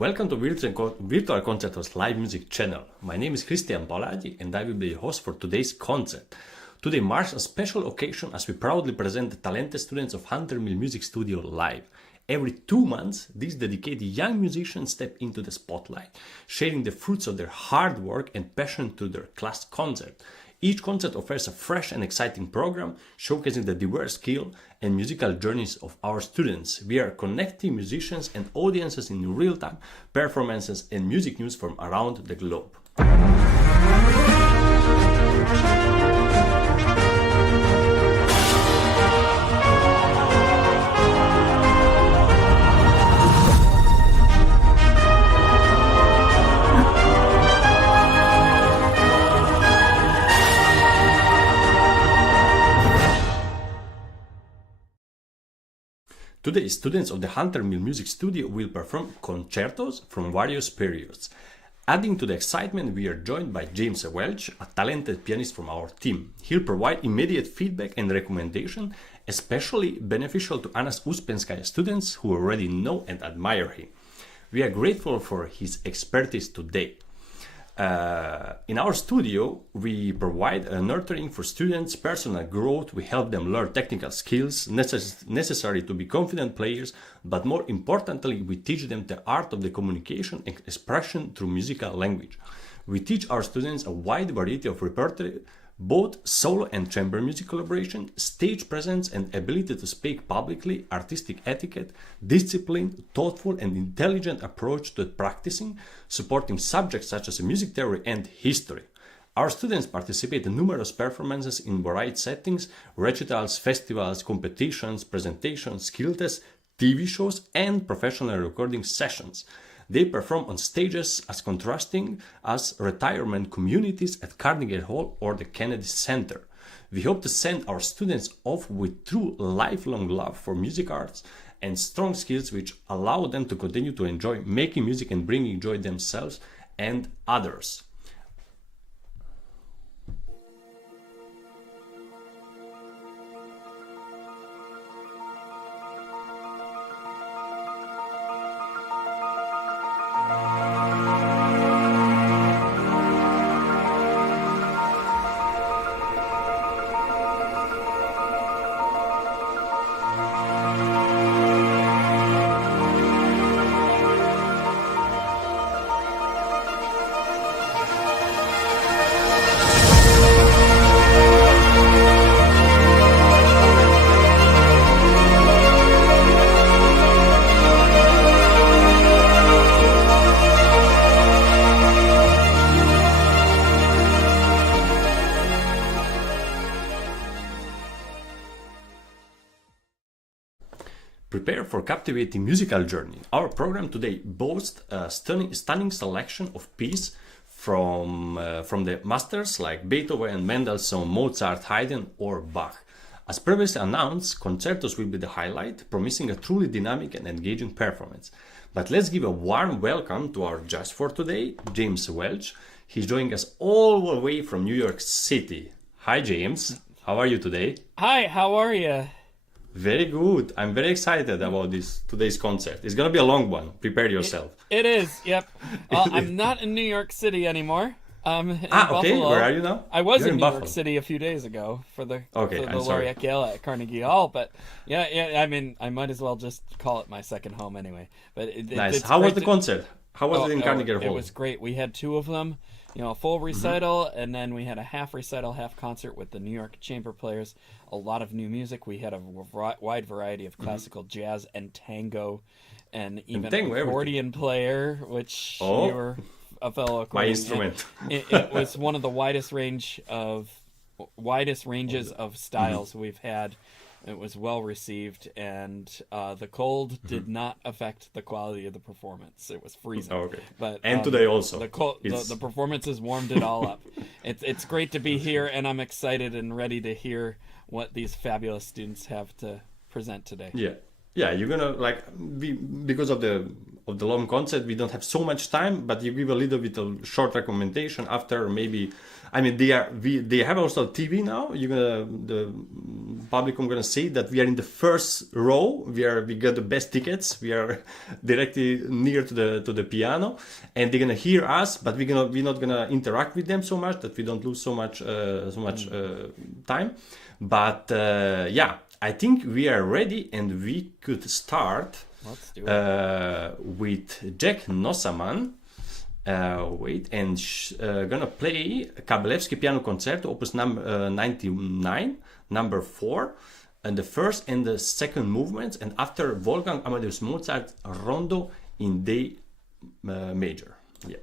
Welcome to Virtual Concertos live music channel. My name is Cristian Paolaggi and I will be your host for today's concert. Today marks a special occasion as we proudly present the talented students of Hunter Mill Music Studio live. Every 2 months, these dedicated young musicians step into the spotlight, sharing the fruits of their hard work and passion through their class concert. Each concert offers a fresh and exciting program, showcasing the diverse skill and musical journeys of our students. We are connecting musicians and audiences in real-time performances and music news from around the globe. Today, students of the Hunter Mill Music Studio will perform concertos from various periods. Adding to the excitement, we are joined by James Welch, a talented pianist from our team. He'll provide immediate feedback and recommendation, especially beneficial to Anna's Ouspenskaya students who already know and admire him. We are grateful for his expertise today. In our studio, we provide a nurturing for students' personal growth. We help them learn technical skills necessary to be confident players, but more importantly, we teach them the art of the communication and expression through musical language. We teach our students a wide variety of repertoire, both solo and chamber music collaboration, stage presence and ability to speak publicly, artistic etiquette, discipline, thoughtful and intelligent approach to practicing, supporting subjects such as music theory and history. Our students participate in numerous performances in varied settings, recitals, festivals, competitions, presentations, skill tests, TV shows and professional recording sessions. They perform on stages as contrasting as retirement communities at Carnegie Hall or the Kennedy Center. We hope to send our students off with true lifelong love for music arts and strong skills which allow them to continue to enjoy making music and bringing joy themselves and others. Prepare for captivating musical journey. Our program today boasts a stunning selection of pieces from the masters like Beethoven, Mendelssohn, Mozart, Haydn or Bach. As previously announced, concertos will be the highlight, promising a truly dynamic and engaging performance. But let's give a warm welcome to our judge for today, James Welch. He's joining us all the way from New York City. Hi James, how are you today? Hi, how are you? Very good. I'm very excited about today's concert. It's going to be a long one. Prepare yourself. It is, yep. I'm not in New York City anymore. I'm in Buffalo. Okay. Where are you now? I was You're in New Buffalo. York City a few days ago for the I'm Laureate Gala at Carnegie Hall. But yeah, I mean, I might as well just call it my second home anyway. But nice. How was the concert? How was it in Carnegie Hall? It was great. We had 2 of them. A full recital, and then we had a half recital, half concert with the New York Chamber Players. A lot of new music. We had a wide variety of classical jazz and tango, and even accordion player, which you were a fellow accordion. My instrument. It was one of the widest ranges of styles we've had. It was well received, and the cold did not affect the quality of the performance. It was freezing. Okay. But today also. The performances warmed it all up. It's great to be here, and I'm excited and ready to hear what these fabulous students have to present today. Yeah, you're gonna because of the long concert, we don't have so much time, but you give a little bit of short recommendation after maybe. I mean, they have also TV now. You're gonna public, I'm gonna say that we are in the first row. We got the best tickets. We are directly near to the piano, and they're gonna hear us, but we're not gonna interact with them so much that we don't lose so much time. But yeah, I think we are ready, and we could start. Let's do it. With Jack Nossaman. Gonna play Kabalevsky Piano Concerto, Opus 99, number 4, and the first and the second movements, and after Wolfgang Amadeus Mozart Rondo in D major. Yeah.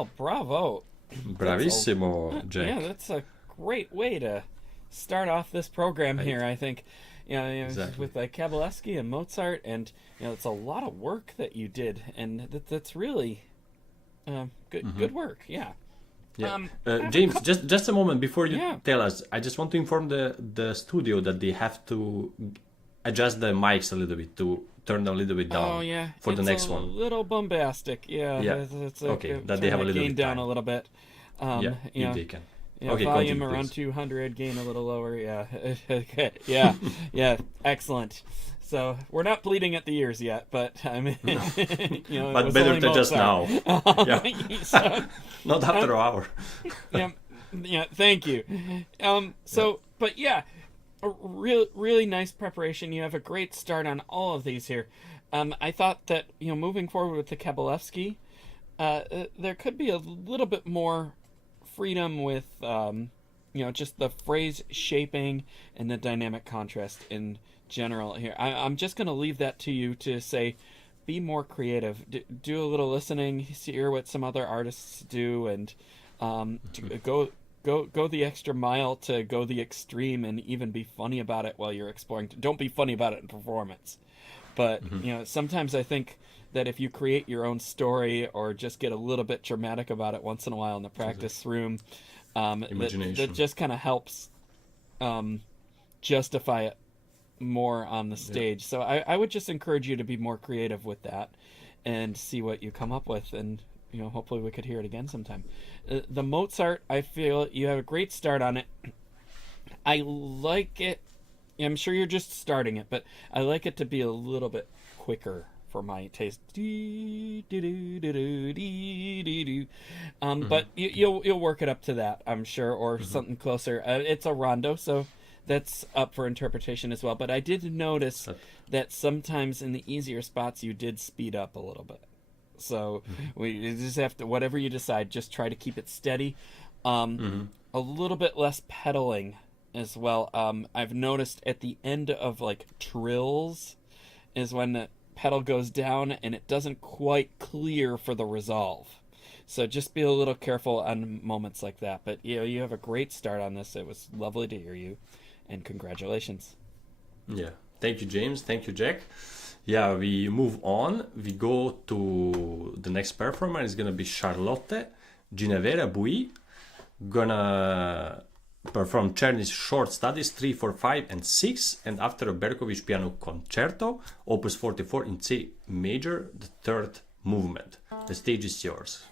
well. Bravo. Bravissimo, Jack. Yeah, that's a great way to start off this program here, I think. Exactly. With Kabalevsky and Mozart, and it's a lot of work that you did, and that's really good work. Yeah. Yeah. James, just a moment before you Yeah. tell us, I just want to inform the studio that they have to adjust the mics a little bit to turn them a little bit down Oh yeah, for the next It's a one. little bombastic. Yeah. Yeah. It's Okay, that they have a little gain bit down time. a little bit. Yeah, you know, if they can. Yeah, Okay, volume continue, around please. 200, gain a little lower. Yeah. Yeah. Yeah. Excellent. So we're not bleeding at the ears yet, but I mean, it But was better only to just now. Mozart. Yeah. So, Not after an hour. yeah. Thank you. But yeah, a really nice preparation. You have a great start on all of these here. I thought that moving forward with the Kabalevsky, there could be a little bit more freedom with just the phrase shaping and the dynamic contrast in general here. I'm just going to leave that to you to say, be more creative, do a little listening, hear what some other artists do, and to go the extra mile, to go the extreme, and even be funny about it while you're exploring. Don't be funny about it in performance, but sometimes I think that if you create your own story or just get a little bit dramatic about it once in a while in the practice room, that just kind of helps justify it more on the stage. So I would just encourage you to be more creative with that and see what you come up with, and hopefully we could hear it again sometime. The Mozart, I feel you have a great start on it. I like it. I'm sure you're just starting it, but I like it to be a little bit quicker for my taste. But you'll work it up to that, I'm sure, or something closer. It's a rondo, so that's up for interpretation as well. But I did notice that sometimes in the easier spots you did speed up a little bit. So we just have to, whatever you decide, just try to keep it steady. A little bit less pedaling as well. I've noticed at the end of like trills is when the pedal goes down and it doesn't quite clear for the resolve. So just be a little careful on moments like that. But you have a great start on this. It was lovely to hear you, and congratulations. Yeah. Thank you, James. Thank you, Jack. Yeah, we move on. We go to the next performer. It's gonna be Charlotte Guinevere Bui, gonna perform Czerny's short studies 3, 4, 5, and 6, and after a Berkovich piano concerto, opus 44 in C major, the third movement. The stage is yours.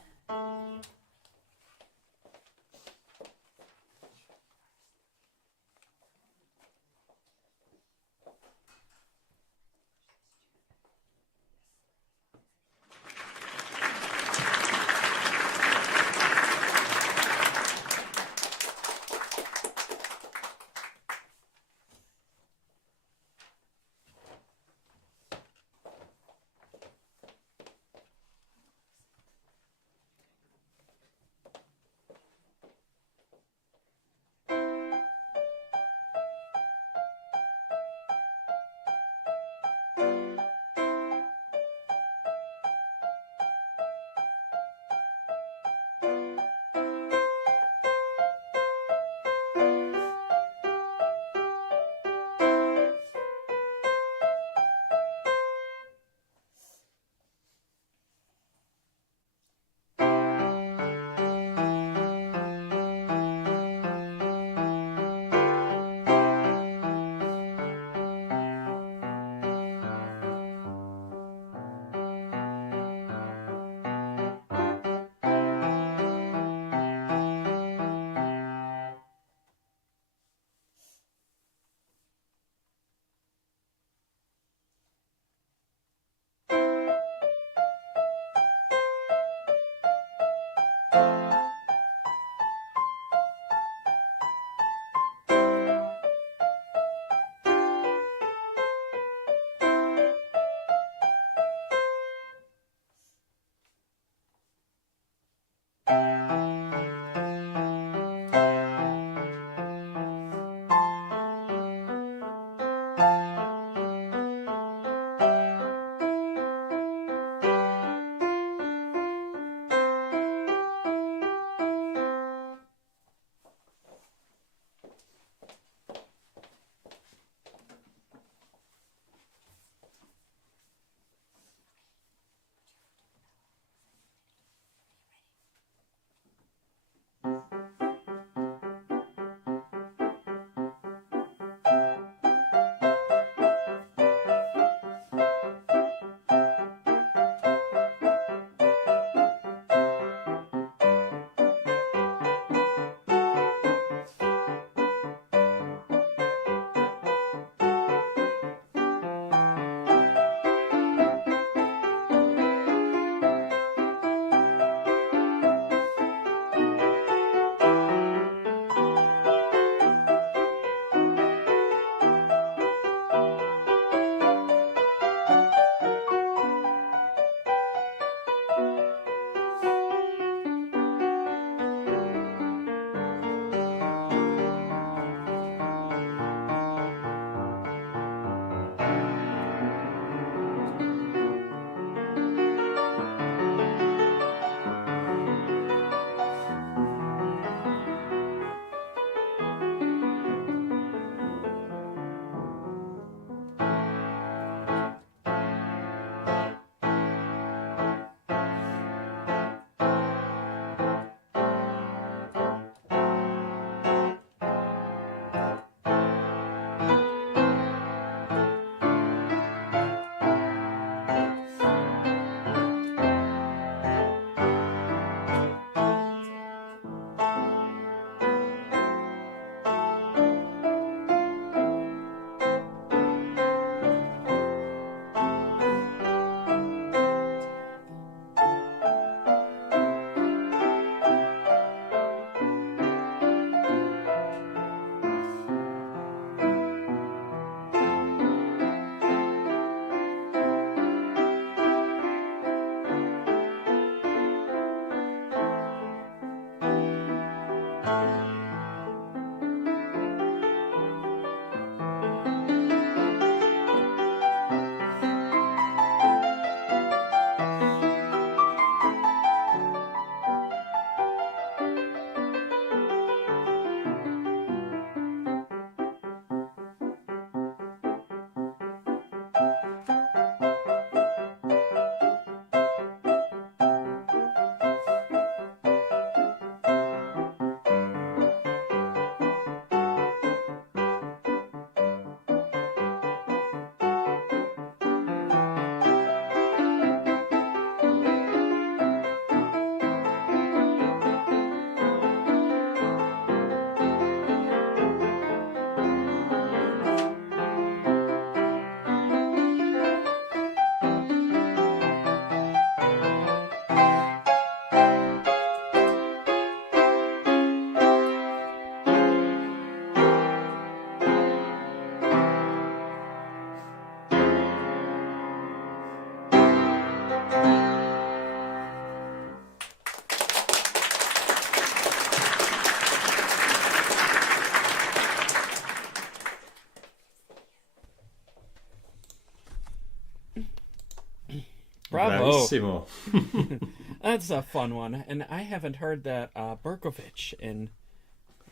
Bravo. Bravissimo. That's a fun one. And I haven't heard that Berkovich in,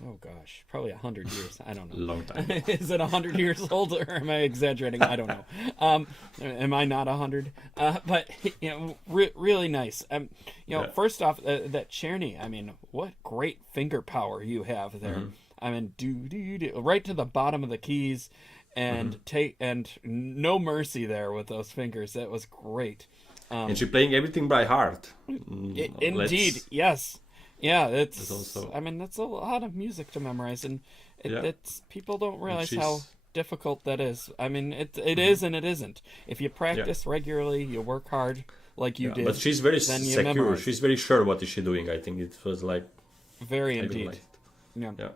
oh gosh, probably 100 years. I don't know. Long time. Is it 100 years old, or am I exaggerating? I don't know. Am I not 100? But, really nice. First off, that Czerny, I mean, what great finger power you have there. Mm-hmm. I mean, do right to the bottom of the keys, and and no mercy there with those fingers. That was great. And she's playing everything by heart. Indeed, yes. Yeah, it's also... I mean, that's a lot of music to memorize, and it's people don't realize she's... how difficult that is. I mean, it is and it isn't. If you practice regularly, you work hard like you did. But she's very then secure. memorize. She's very sure what is she doing. I think it was like very indeed. Yeah.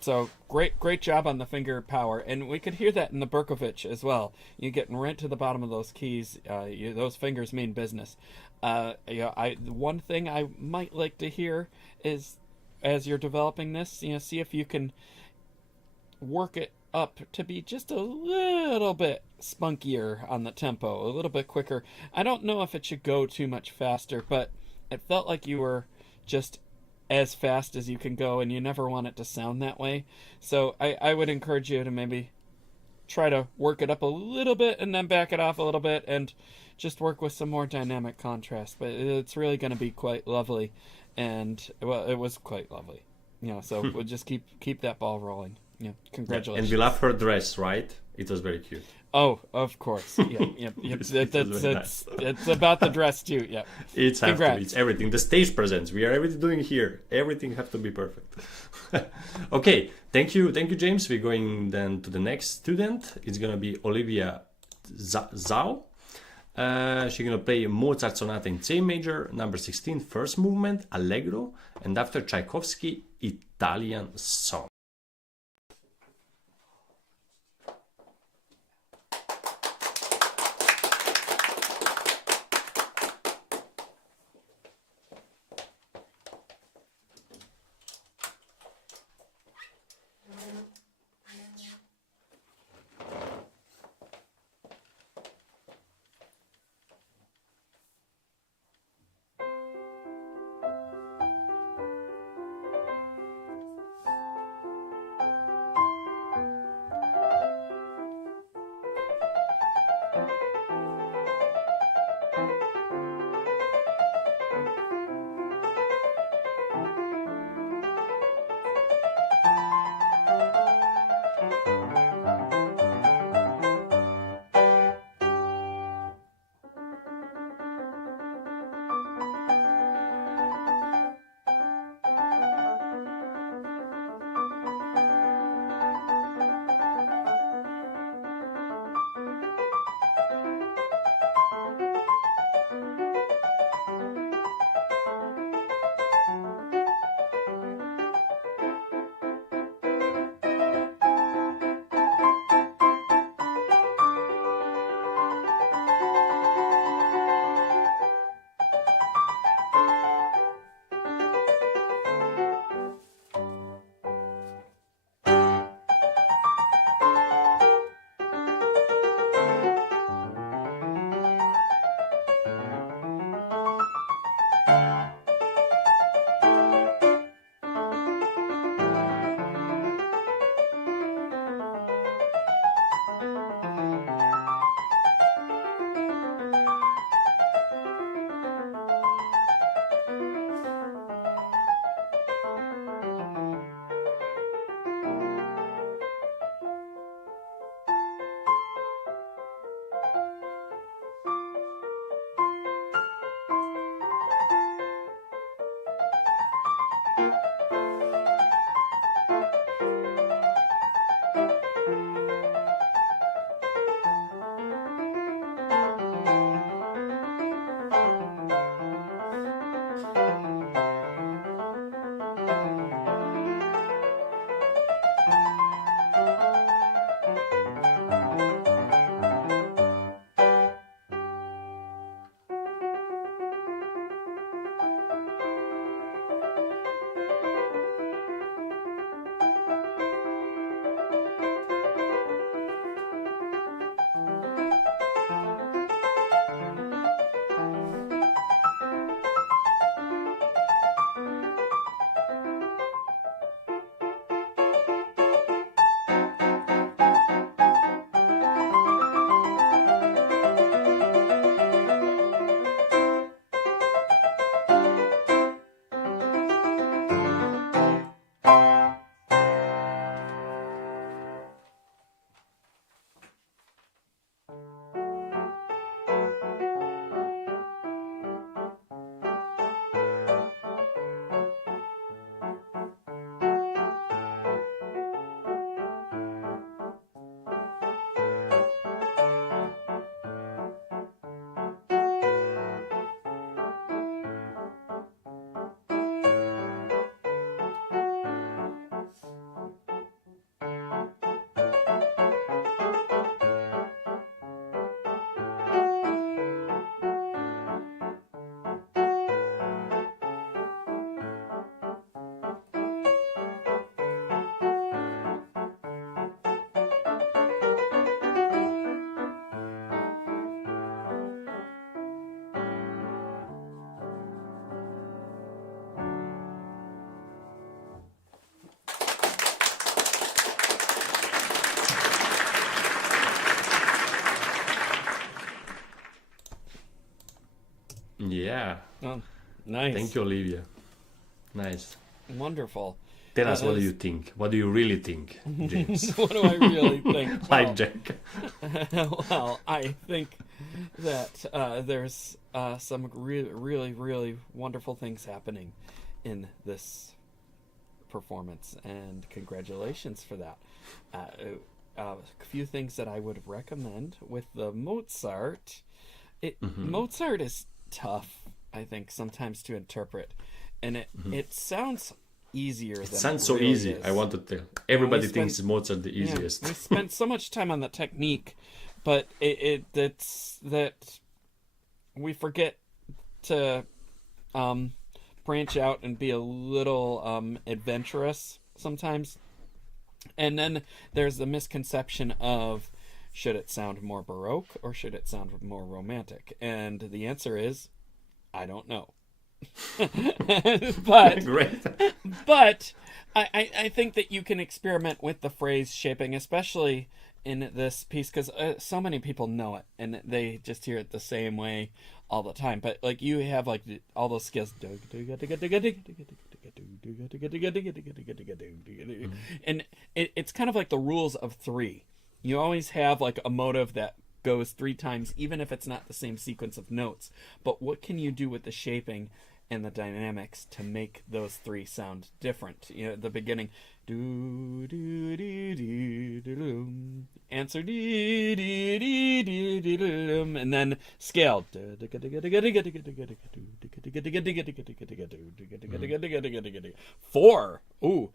So great job on the finger power, and we could hear that in the Berkovich as well. You getting right to the bottom of those keys. Those fingers mean business. One thing I might like to hear is, as you're developing this, see if you can work it up to be just a little bit spunkier on the tempo, a little bit quicker. I don't know if it should go too much faster, but it felt like you were just as fast as you can go, and you never want it to sound that way. So I would encourage you to maybe try to work it up a little bit and then back it off a little bit and just work with some more dynamic contrast. But it's really going to be quite lovely, and well, it was quite lovely. So we'll just keep that ball rolling. Congratulations. And we love her dress, right? It was very cute. Oh, of course. Yeah. It's about the dress too. Yeah. It's have to be. It's everything. The stage presence. We are everything doing here. Everything have to be perfect. Okay. Thank you, James. We're going then to the next student. It's gonna be Olivia Zhao. She's gonna play Mozart Sonata in C major, number 16, first movement, Allegro, and after Tchaikovsky, Italian song. Yeah. Oh, nice. Thank you, Olivia. Nice. Wonderful. Tell us, what do you think? What do you really think, James? What do I really think? Like Jack. Well, I think that there's some really, really wonderful things happening in this performance, and congratulations for that. A few things that I would recommend with the Mozart. Mozart is tough, I think, sometimes to interpret, and it sounds easier than It sounds it so really easy. is. I want to tell. Everybody we thinks spend- Mozart the Yeah, easiest. we spent so much time on the technique, but it's that we forget to branch out and be a little adventurous sometimes. And then there's the misconception of, should it sound more Baroque or should it sound more romantic? And the answer is, I don't know. but Great. but I think that you can experiment with the phrase shaping, especially in this piece, because so many people know it and they just hear it the same way all the time. But like you have like all those skills, and it's kind of like the rules of three. You always have like a motive that goes three times, even if it's not the same sequence of notes. But what can you do with the shaping and the dynamics to make those three sound different? You know, at the beginning, do do do do do do, answer do do do do do do, and then scale. Four. Ooh.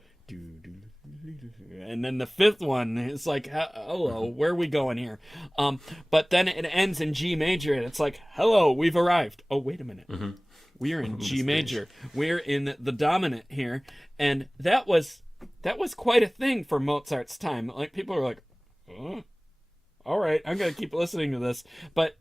And then the fifth one is like, hello, where are we going here? But then it ends in G major, and it's like, hello, we've arrived. Oh, wait a minute. We're in G major. We're in the dominant here. And that was quite a thing for Mozart's time. Like, people are like, oh, all right, I'm going to keep listening to this. But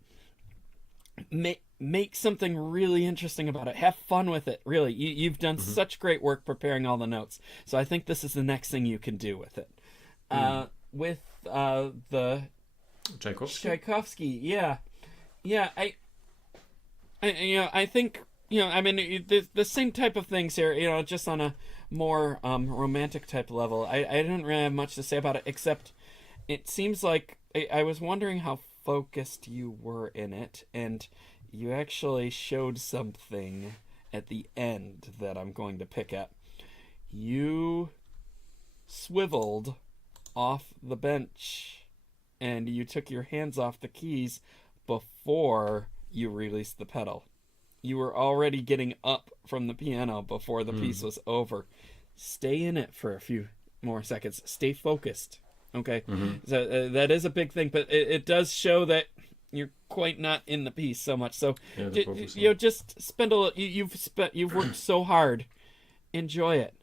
make something really interesting about it. Have fun with it, really. You've done such great work preparing all the notes. So I think this is the next thing you can do with it. With the Tchaikovsky, yeah. I think, I mean, the same type of things here, just on a more romantic type level. I don't really have much to say about it, except it seems like I was wondering how focused you were in it, and you actually showed something at the end that I'm going to pick at. you swiveled off the bench and you took your hands off the keys before you released the pedal. You were already getting up from the piano before the piece was over. Stay in it for a few more seconds. Stay focused. Okay? So that is a big thing, but it does show that you're quite not in the piece so much. So just spend a little, you've worked so hard. Enjoy it.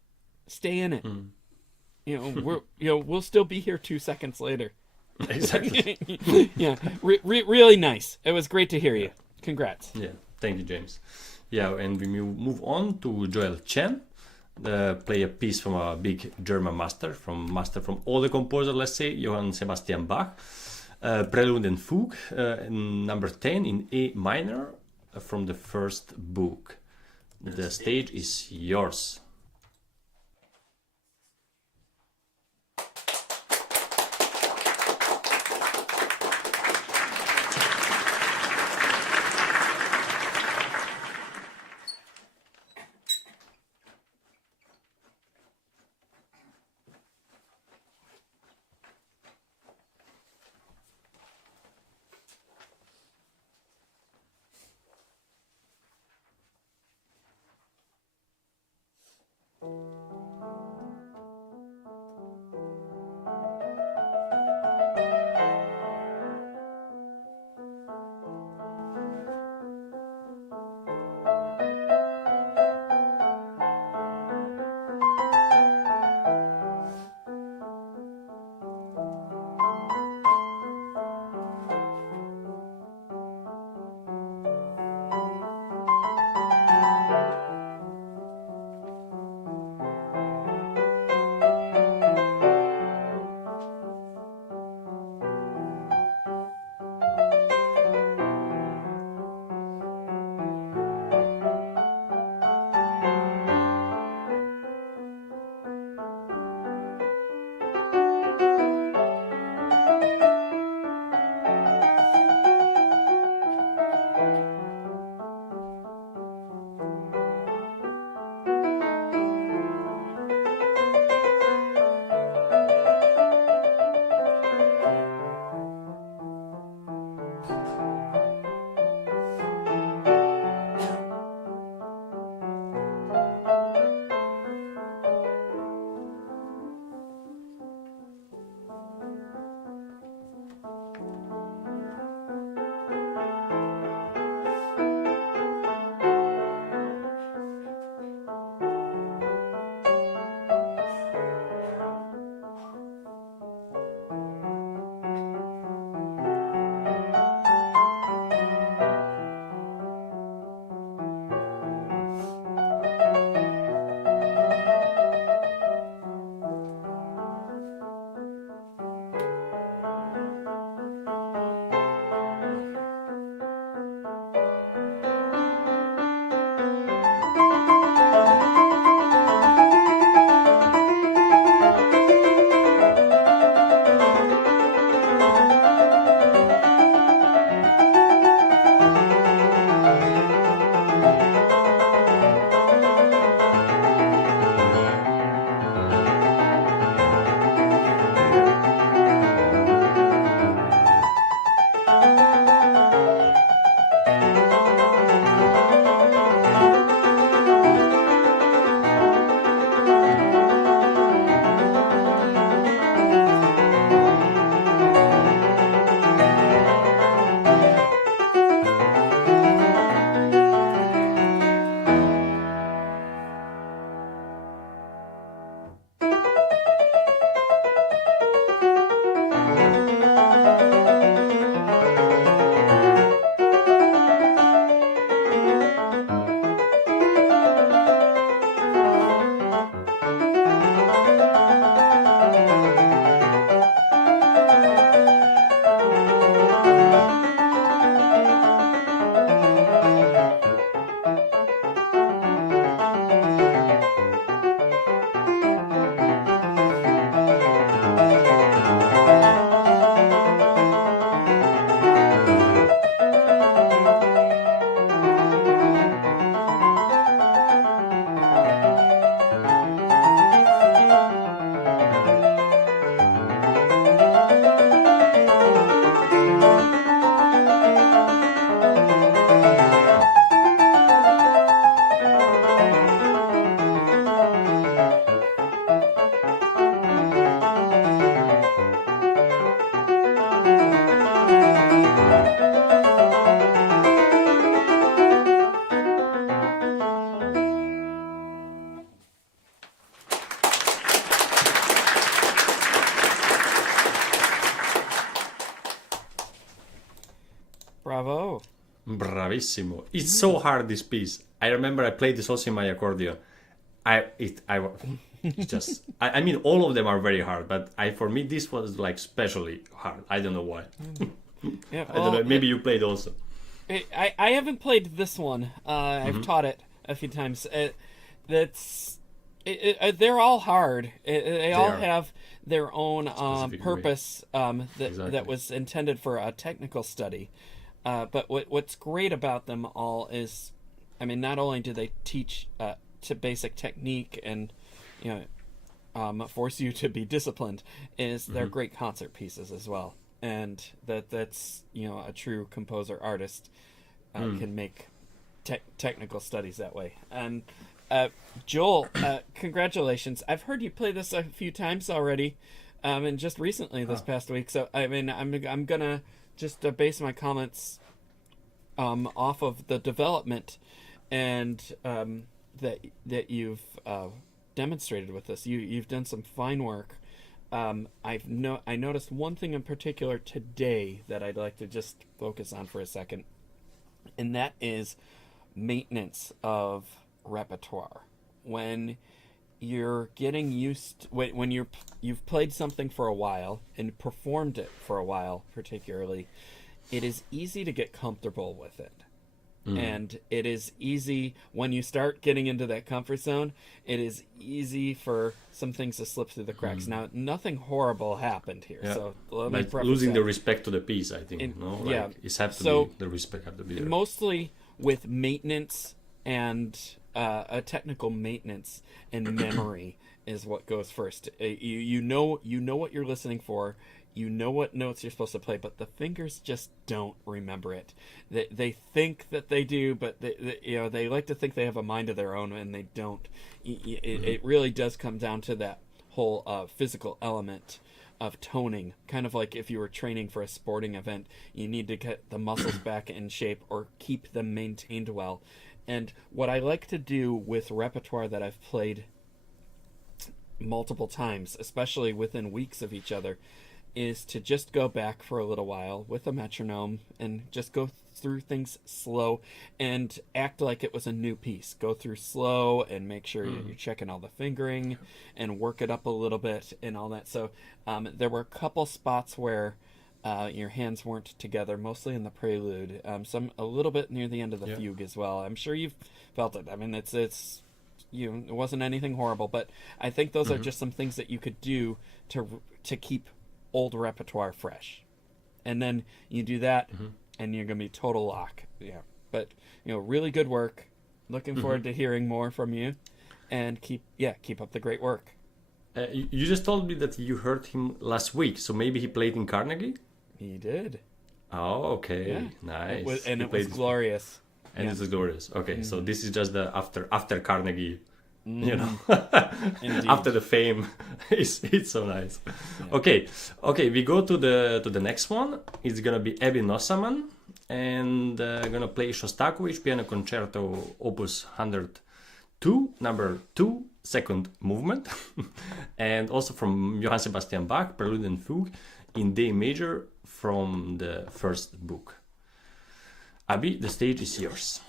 Stay in it. We'll still be here 2 seconds later. Exactly. Yeah, really nice. It was great to hear you. Congrats. Yeah, thank you, James. Yeah, and we move on to Joel Chen, play a piece from a big German master from all the composers, let's say, Johann Sebastian Bach, Prelude and Fugue, number 10 in A minor from the first book. The stage is yours. Bravissimo. It's so hard, this piece. I remember I played this also in my accordion. It's just, I mean, all of them are very hard, but for me, this was like especially hard. I don't know why. Yeah, I don't know. Maybe you played also. I haven't played this one. I've taught it a few times. They're all hard. They all have their own purpose that was intended for a technical study. But what's great about them all is, I mean, not only do they teach to basic technique and force you to be disciplined, is they're great concert pieces as well, and that's a true composer artist can make technical studies that way. And Joel, congratulations! I've heard you play this a few times already, and just recently this past week. So I mean, I'm gonna just base my comments off of the development and that you've demonstrated with this. You've done some fine work. I noticed one thing in particular today that I'd like to just focus on for a second, and that is maintenance of repertoire. When you're getting used, when you've played something for a while and performed it for a while, particularly, it is easy to get comfortable with it. And it is easy when you start getting into that comfort zone. It is easy for some things to slip through the cracks. Now, nothing horrible happened here, so let me preface losing that. the respect to the piece, I think. It's have to be the respect have to be there. Mostly with maintenance and a technical maintenance and memory is what goes first. You know what you're listening for. You know what notes you're supposed to play, but the fingers just don't remember it. They think that they do, but they like to think they have a mind of their own, and they don't. It really does come down to that whole physical element of toning. Kind of like if you were training for a sporting event, you need to get the muscles back in shape or keep them maintained well. And what I like to do with repertoire that I've played multiple times, especially within weeks of each other, is to just go back for a little while with a metronome and just go through things slow and act like it was a new piece. Go through slow and make sure you're checking all the fingering and work it up a little bit and all that. So there were a couple spots where your hands weren't together, mostly in the Prelude, some a little bit near the end of the Fugue as well. I'm sure you've felt it. I mean, it wasn't anything horrible, but I think those are just some things that you could do to keep old repertoire fresh. And then you do that and you're gonna be total lock. But really good work. Looking forward to hearing more from you, and keep up the great work. You just told me that you heard him last week, so maybe he played in Carnegie. He did. Oh, okay. Nice. It was glorious. And it was glorious. Okay, so this is just the after Carnegie, after the fame. It's so nice. Yeah. Okay, we go to the next one. It's gonna be Abby Nossaman, and gonna play Shostakovich Piano Concerto Opus 102, number 2, second movement, and also from Johann Sebastian Bach, Prelude and Fugue in D major from the first book. Abby, the stage is yours.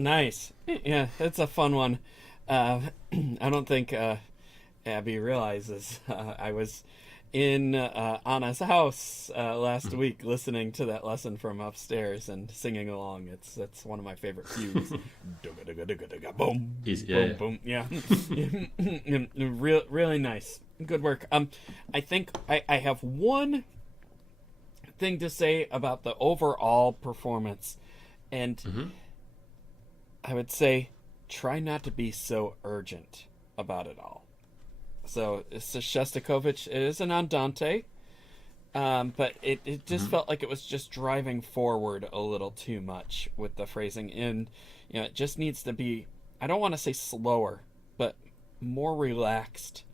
Nice. Yeah, it's a fun one. I don't think Abby realizes I was in Anna's house last week listening to that lesson from upstairs and singing along. It's one of my favorite fugues. Boom, Yeah, boom, boom. Yeah, really nice. Good work. I think I have one thing to say about the overall performance, and I would say try not to be so urgent about it all. So it's a Shostakovich. It is an andante, but it just felt like it was just driving forward a little too much with the phrasing. And it just needs to be, I don't want to say slower, but more relaxed,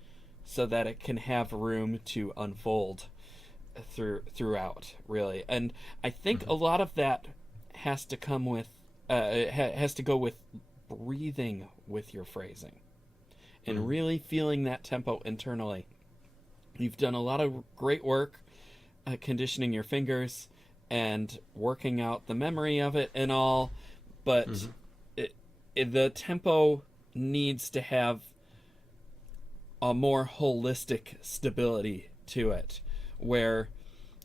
so that it can have room to unfold throughout, really. And I think a lot of that has to come with has to go with breathing with your phrasing and really feeling that tempo internally. You've done a lot of great work conditioning your fingers and working out the memory of it and all, but the tempo needs to have a more holistic stability to it, where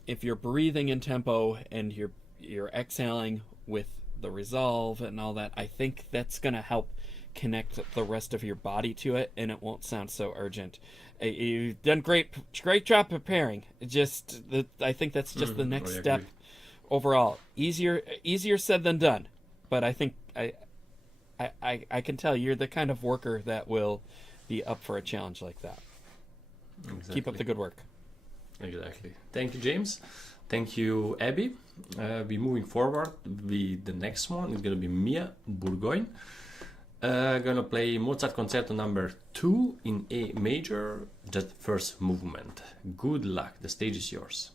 if you're breathing in tempo and you're exhaling with the resolve and all that, I think that's going to help connect the rest of your body to it, and it won't sound so urgent. You've done great job preparing. I think that's just the next step overall. Easier said than done, but I think I can tell you're the kind of worker that will be up for a challenge like that. Exactly. Keep up the good work. Exactly. Thank you, James. Thank you, Abby. We're moving forward with the next one. It's going to be Mia Burgoyne. Gonna play Mozart Concerto No. 2 in A major, just first movement. Good luck. The stage is yours.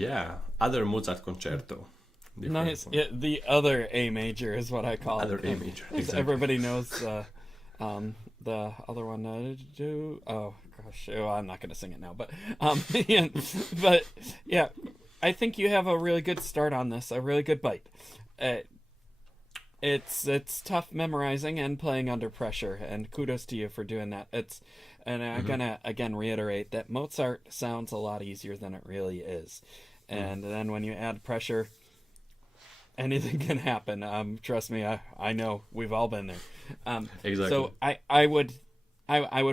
Yeah, other Mozart concerto. Different Nice. one. Yeah, the other A major is what I call Other it. A major. Because Exactly. everybody knows the other one. Oh gosh, I'm not gonna sing it now. But yeah, but yeah, I think you have a really good start on this. A really good bite. It's tough memorizing and playing under pressure, and kudos to you for doing that. And I'm gonna again reiterate that Mozart sounds a lot easier than it really is, and then when you add pressure, anything can happen. Trust me, I know we've all been there. Exactly. So I would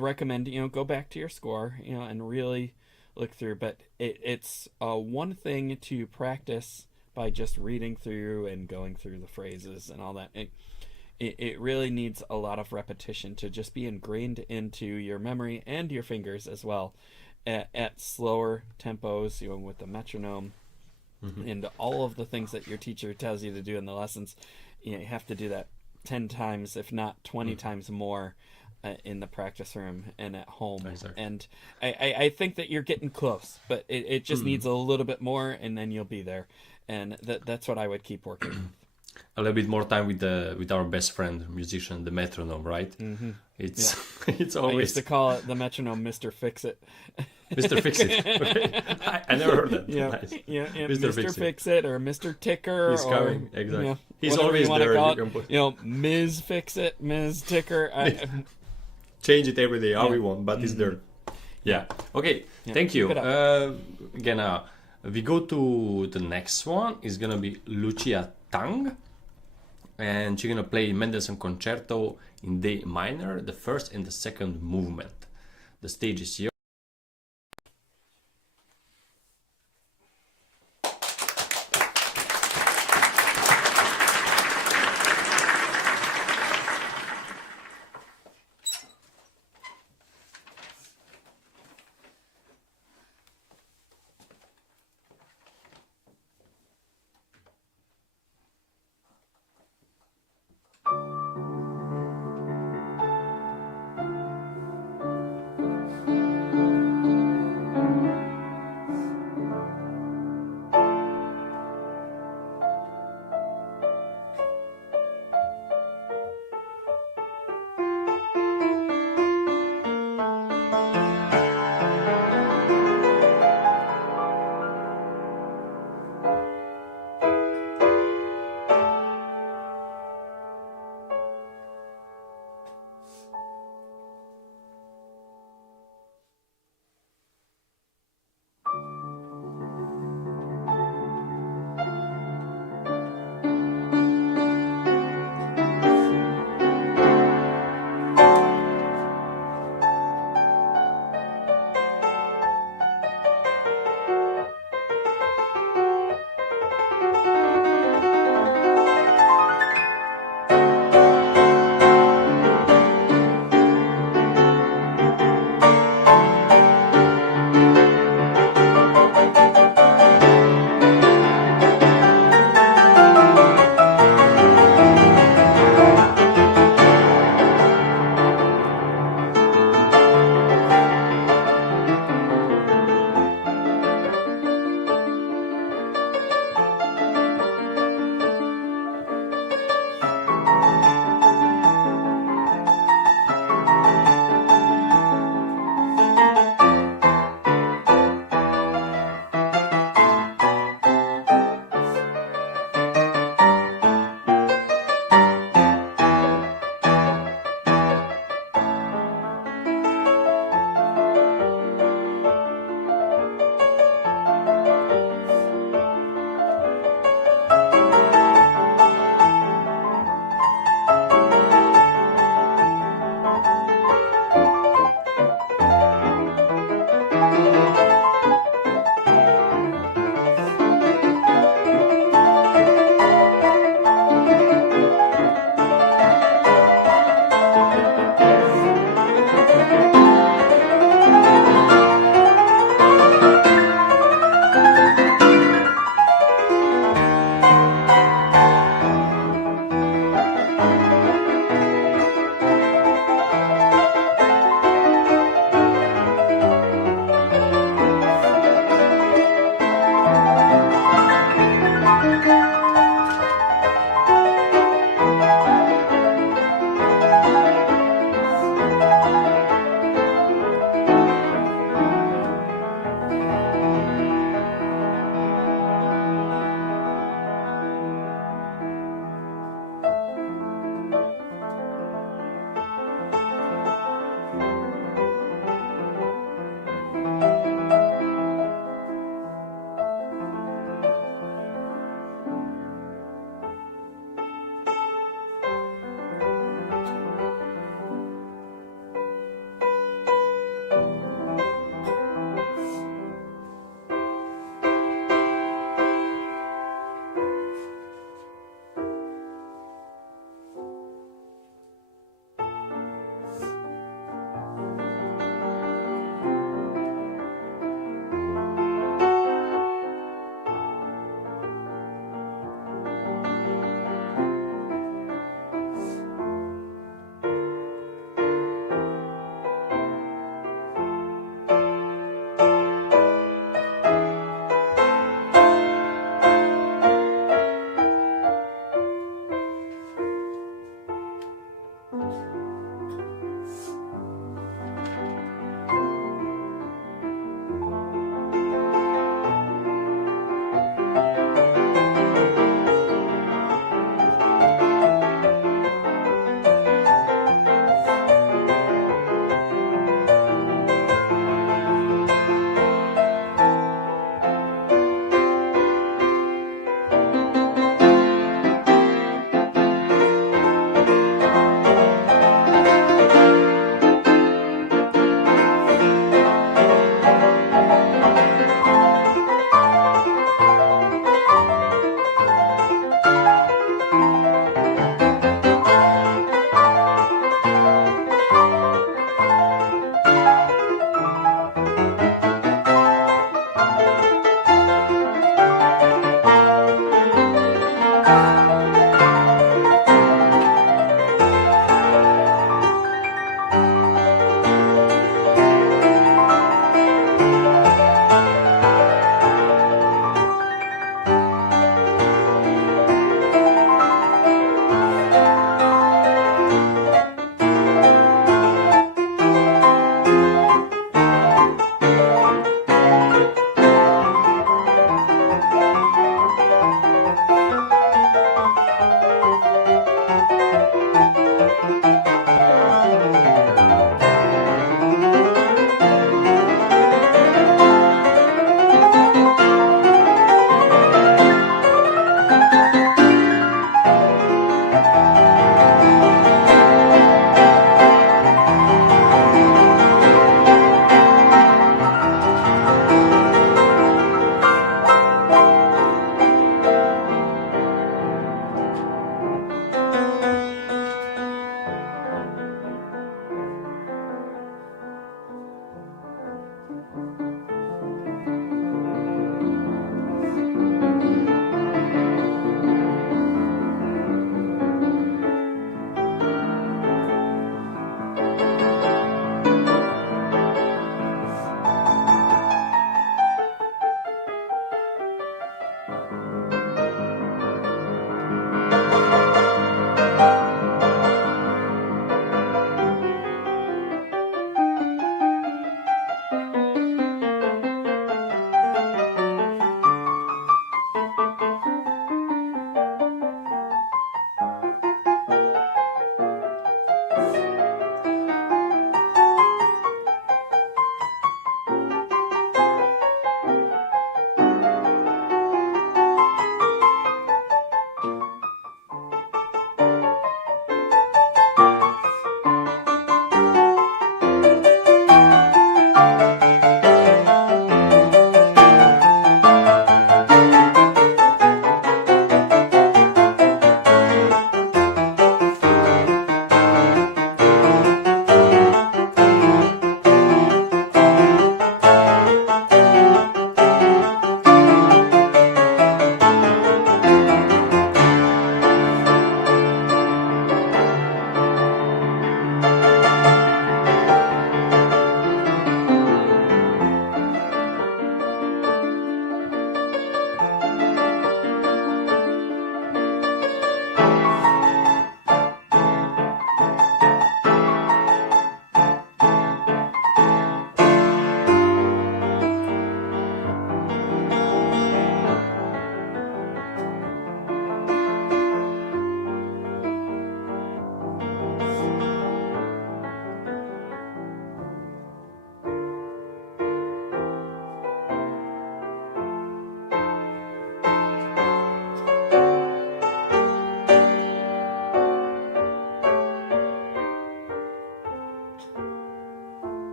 recommend go back to your score and really look through. But it's one thing to practice by just reading through and going through the phrases and all that. It really needs a lot of repetition to just be ingrained into your memory and your fingers as well at slower tempos, with the metronome. And all of the things that your teacher tells you to do in the lessons, you have to do that 10 times, if not 20 times more in the practice room and at home. Exactly. And I think that you're getting close, but it just needs a little bit more, and then you'll be there. And that's what I would keep working with. A little bit more time with our best friend musician, the metronome, right? It's it's I always used to call it the metronome Mr. Fix-It. Mr. Fix-It. Okay. I never heard that. Yeah, Nice. yeah, Mr. Mr. Fix-It. Fix-It or Mr. Ticker. He's or, coming, exactly. He's whatever always you want there. to call You can it. put- Ms. Fix-It, Ms. Ticker. Change it every day how we Yeah. want, but it's there. Yeah. Okay. Yeah, Thank you. keep it up. Again, we go to the next one. It's gonna be Lucia Tang, and she's gonna play Mendelssohn Concerto in D minor, the first and the second movement. The stage is yours.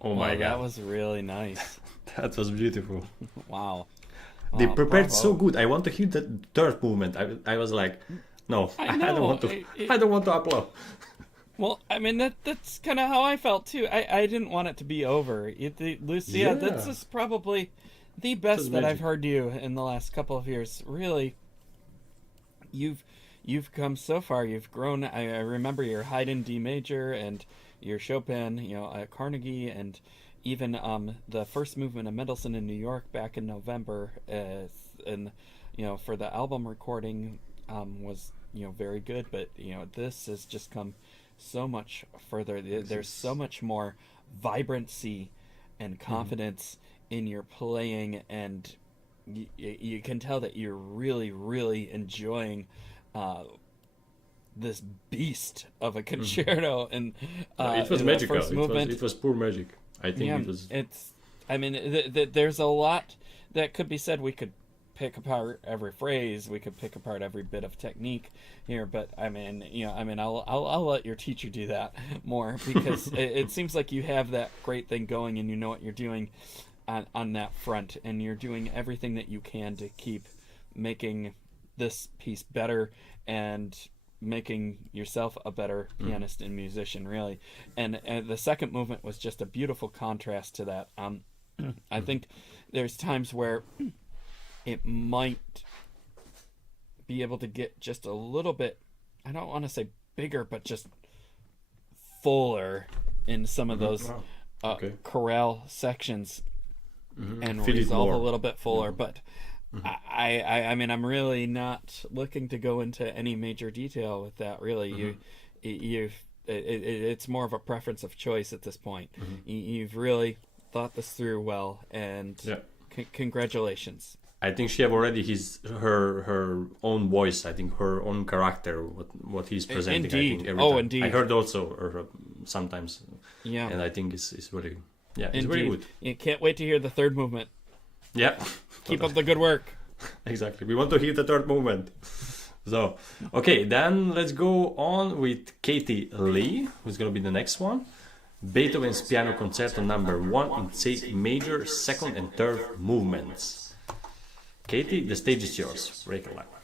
Oh my God. That was really nice. That was beautiful. Wow. They prepared bravo. so good. I want to hear the third movement. I was like, no, I don't want to. I don't want to applaud. Well, I mean that's kind of how I felt too. I didn't want it to be over. Lucia, Yeah. this is probably the best that I've magic. heard you in the last couple of years. Really, you've come so far. You've grown. I remember your Haydn D major and your Chopin, at Carnegie, and even the first movement of Mendelssohn in New York back in November, and for the album recording was very good. But this has just come so much further. There's so much more vibrancy and confidence in your playing, and you can tell that you're really, really enjoying this beast of a concerto. And It was in the magical. first movement, It was pure magic. I think it was. I mean, there's a lot that could be said. We could pick apart every phrase. We could pick apart every bit of technique here. But I'll let your teacher do that more, because it seems like you have that great thing going, and you know what you're doing on that front, and you're doing everything that you can to keep making this piece better and making yourself a better pianist and musician, really. And the second movement was just a beautiful contrast to that. I think there's times where it might be able to get just a little bit, I don't want to say bigger, but just fuller in some of those chorale sections, and Feel it resolve a more. little bit fuller. But I mean, I'm really not looking to go into any major detail with that. Really, it's more of a preference of choice at this point. You've really thought this through well, and congratulations. I think she have already her own voice. I think her own character. What he's presenting. Indeed. I think every Oh, time. indeed. I heard also sometimes. Yeah. And I think it's very. Yeah, it's Indeed. very good. You can't wait to hear the third movement. Yeah. Keep up the good work. Exactly. We want to hear the third movement. So, okay, then let's go on with Katie Lee, who's going to be the next one. Beethoven's Piano Concerto Number 1 in C major, second and third movements. Katie, the stage is yours. Break a luck.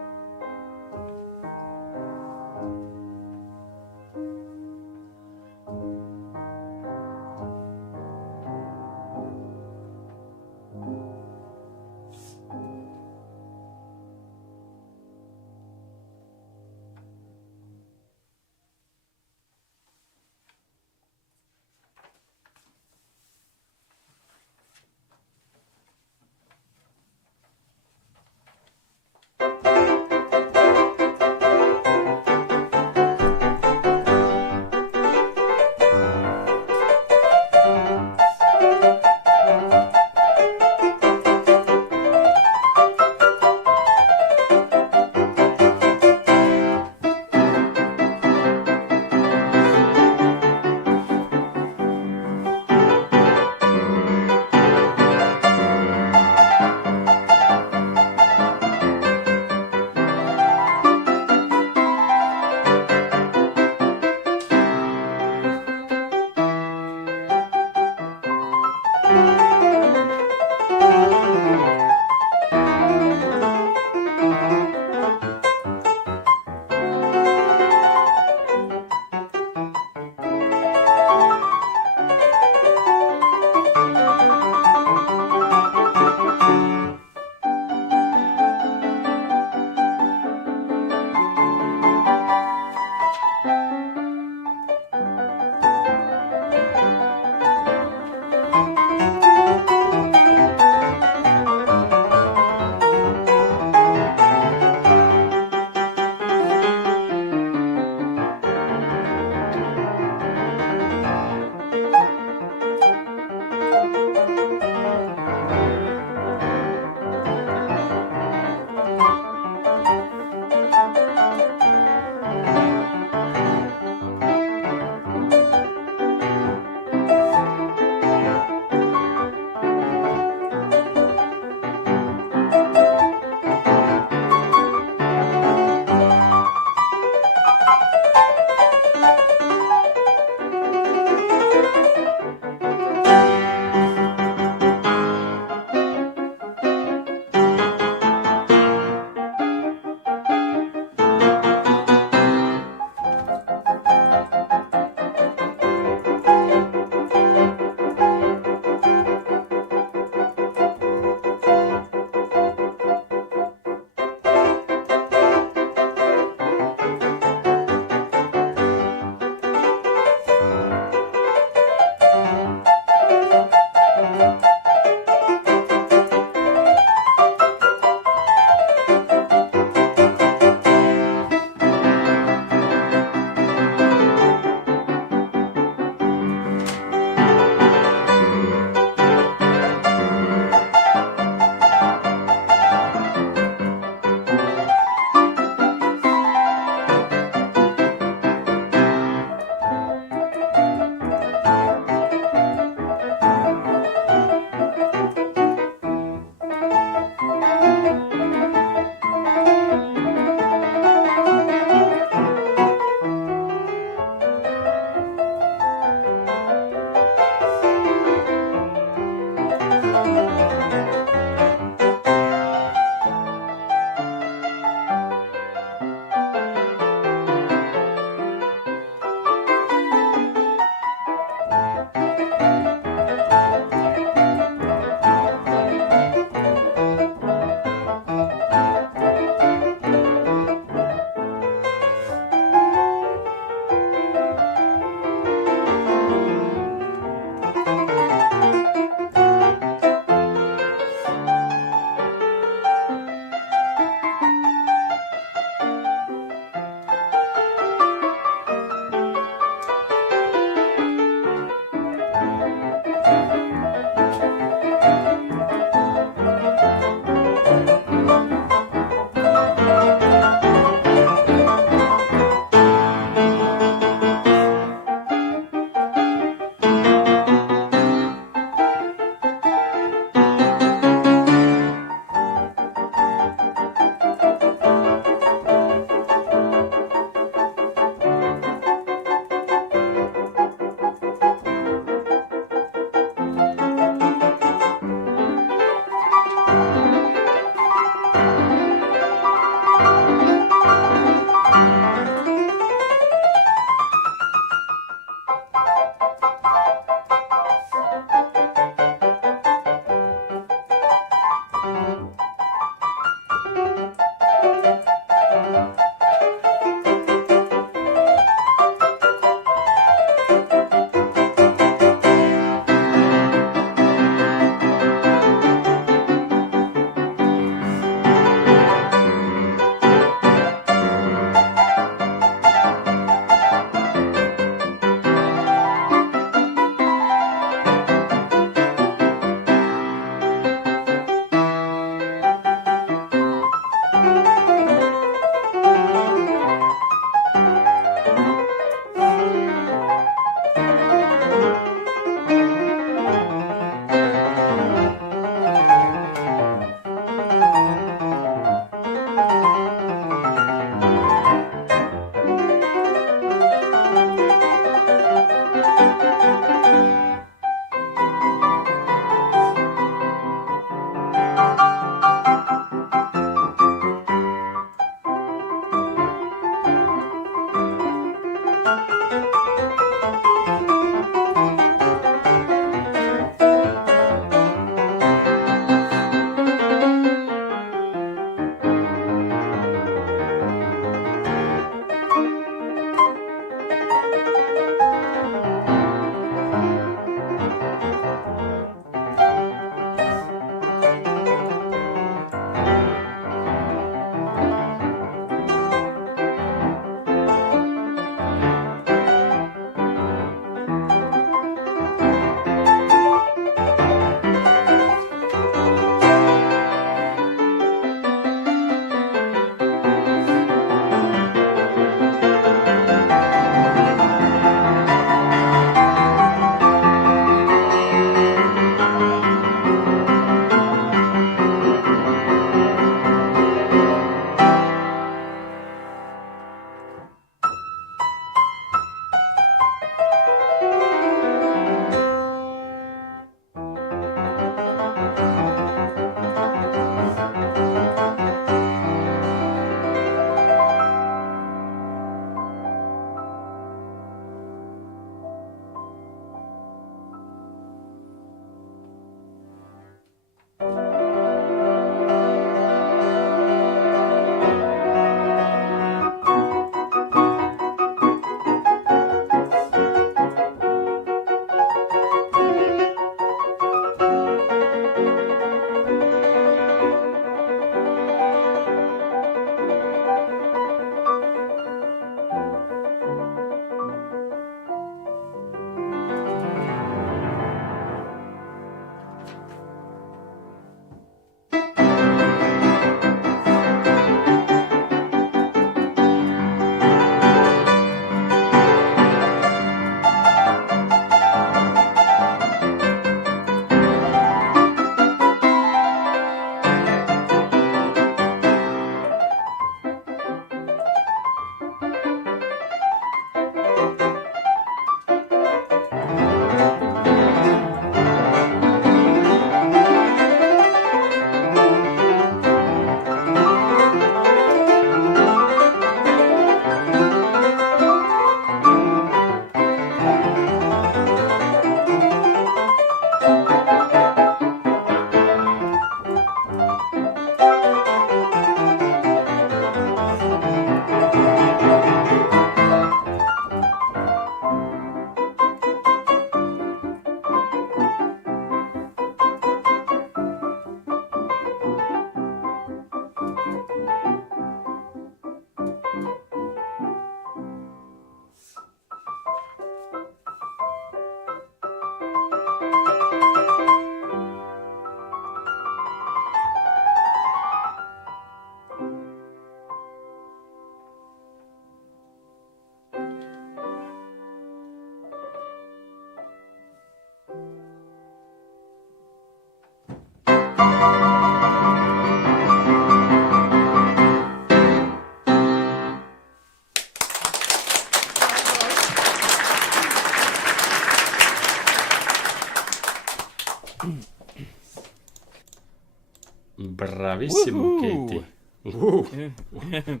Bravissimo, Woohoo! Katie. Woo.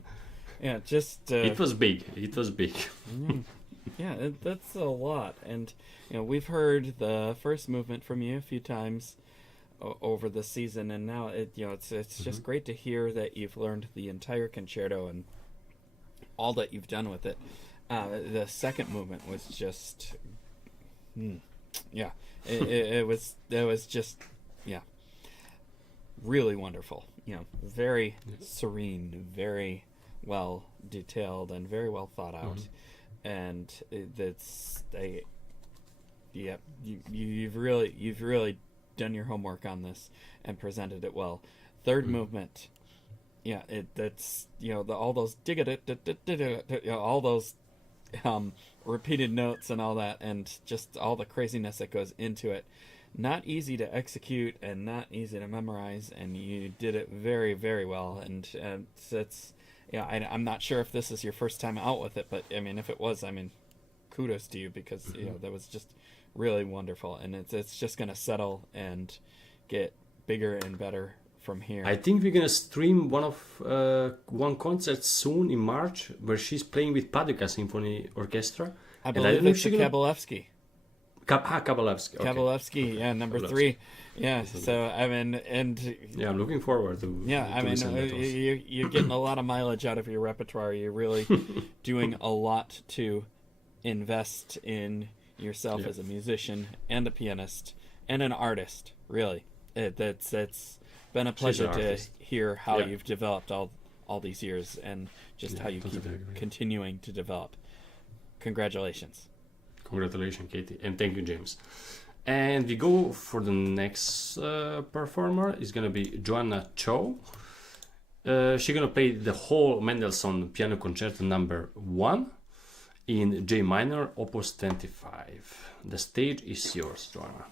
Yeah, just It was big. It was big. yeah, that's a lot. And we've heard the first movement from you a few times over the season, and now it's just great to hear that you've learned the entire concerto and all that you've done with it. The second movement was just, it was just, really wonderful. Very serene, very well detailed, and very well thought out. And you've really done your homework on this and presented it well. Third movement. Yeah, that's all those all those repeated notes and all that, and just all the craziness that goes into it. Not easy to execute and not easy to memorize, and you did it very, very well. And it's I'm not sure if this is your first time out with it, but I mean, if it was, kudos to you, because that was just really wonderful, and it's just gonna settle and get bigger and better from here. I think we're gonna stream one concert soon in March where she's playing with Paducah Symphony Orchestra. I believe it's the Kabalevsky. Kabalevsky. Okay. Kabalevsky, yeah, number 3. Yeah, so and I'm looking forward to. You're getting a lot of mileage out of your repertoire. You're really doing a lot to invest in yourself as a musician and a pianist and an artist. Really, it's been a pleasure to hear how you've developed all these years, and just how you keep continuing to develop. Congratulations. Congratulations, Katie, and thank you, James. And we go for the next performer. It's gonna be Joanna Chow. She's gonna play the whole Mendelssohn Piano Concerto No. 1 in J minor, Opus 25. The stage is yours, Joanna.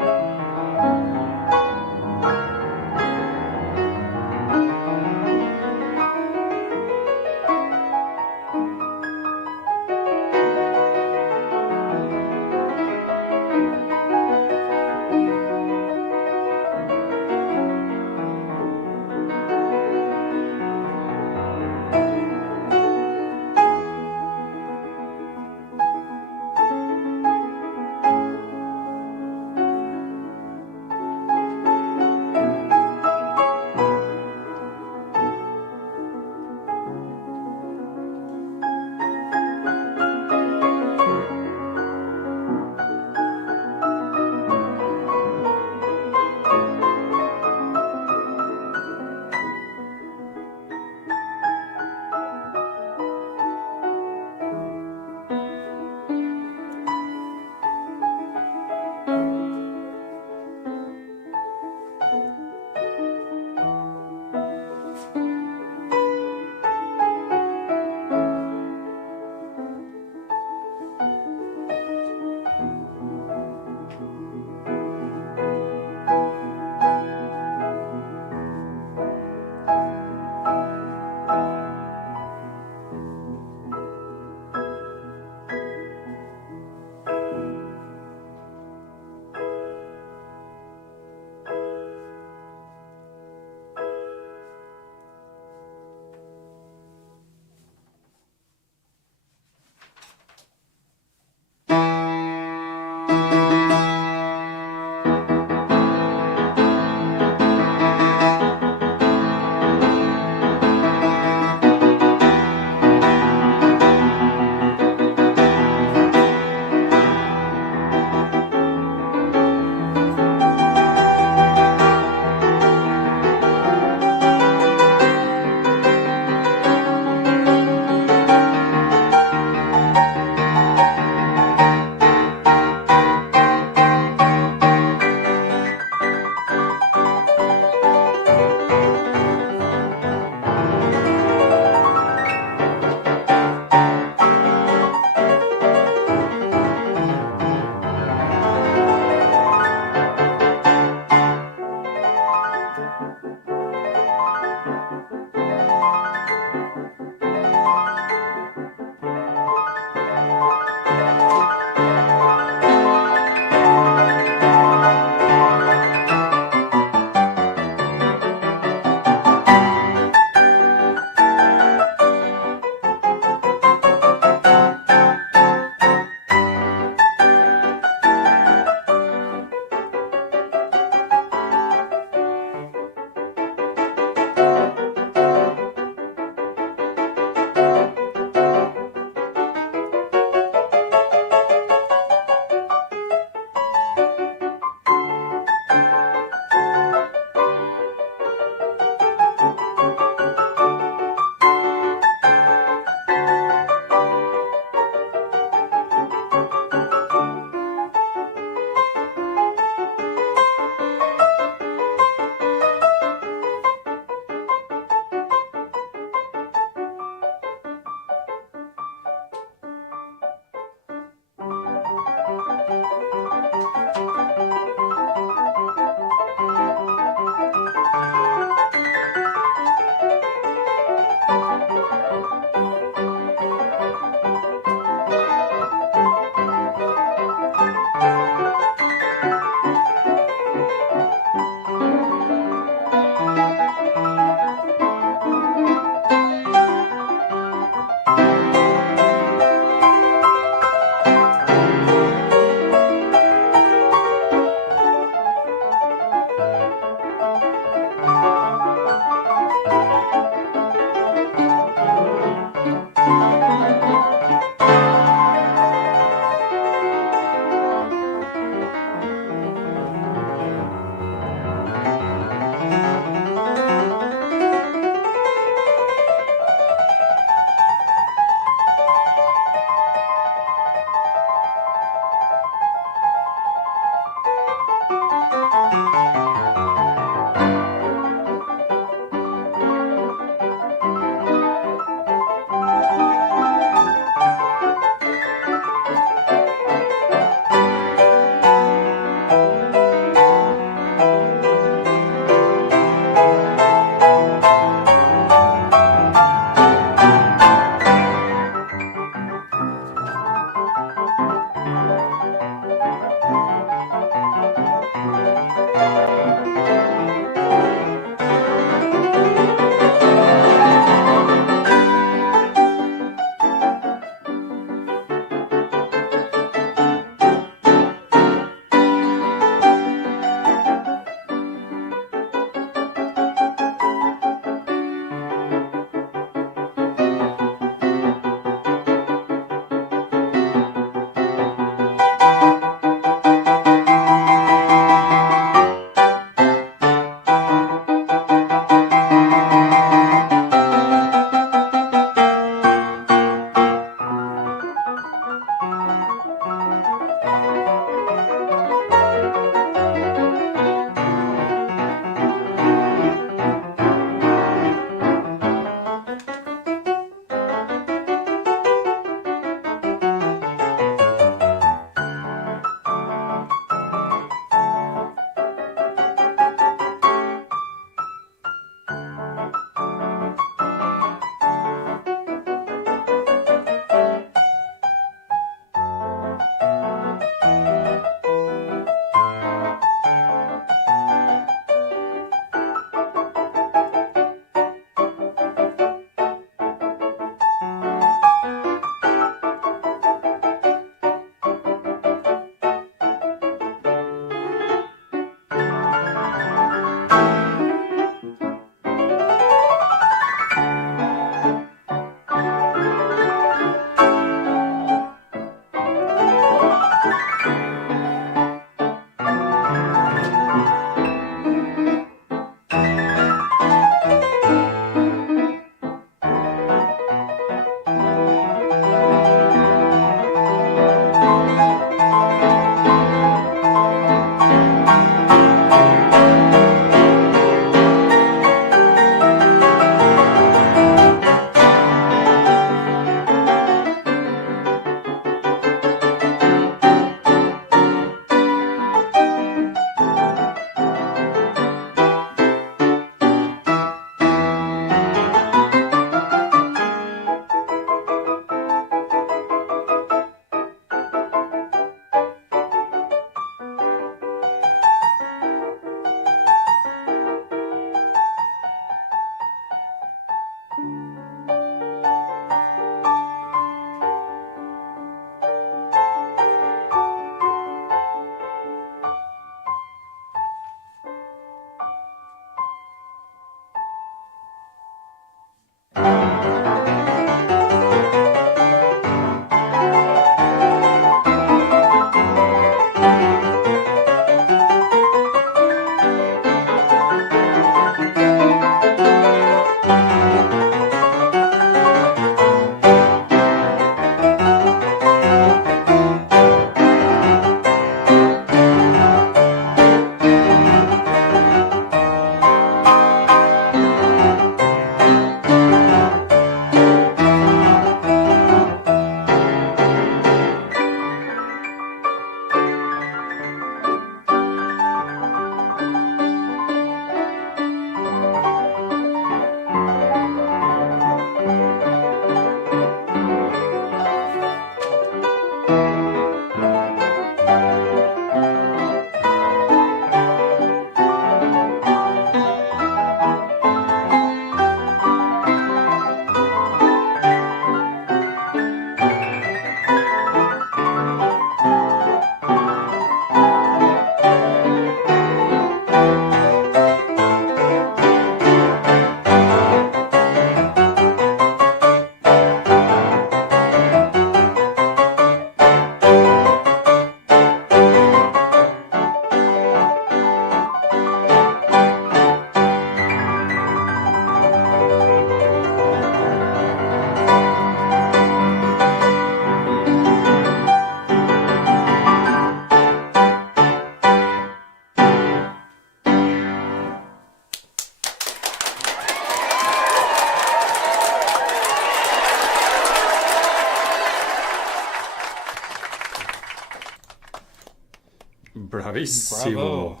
Bravissimo. Bravo.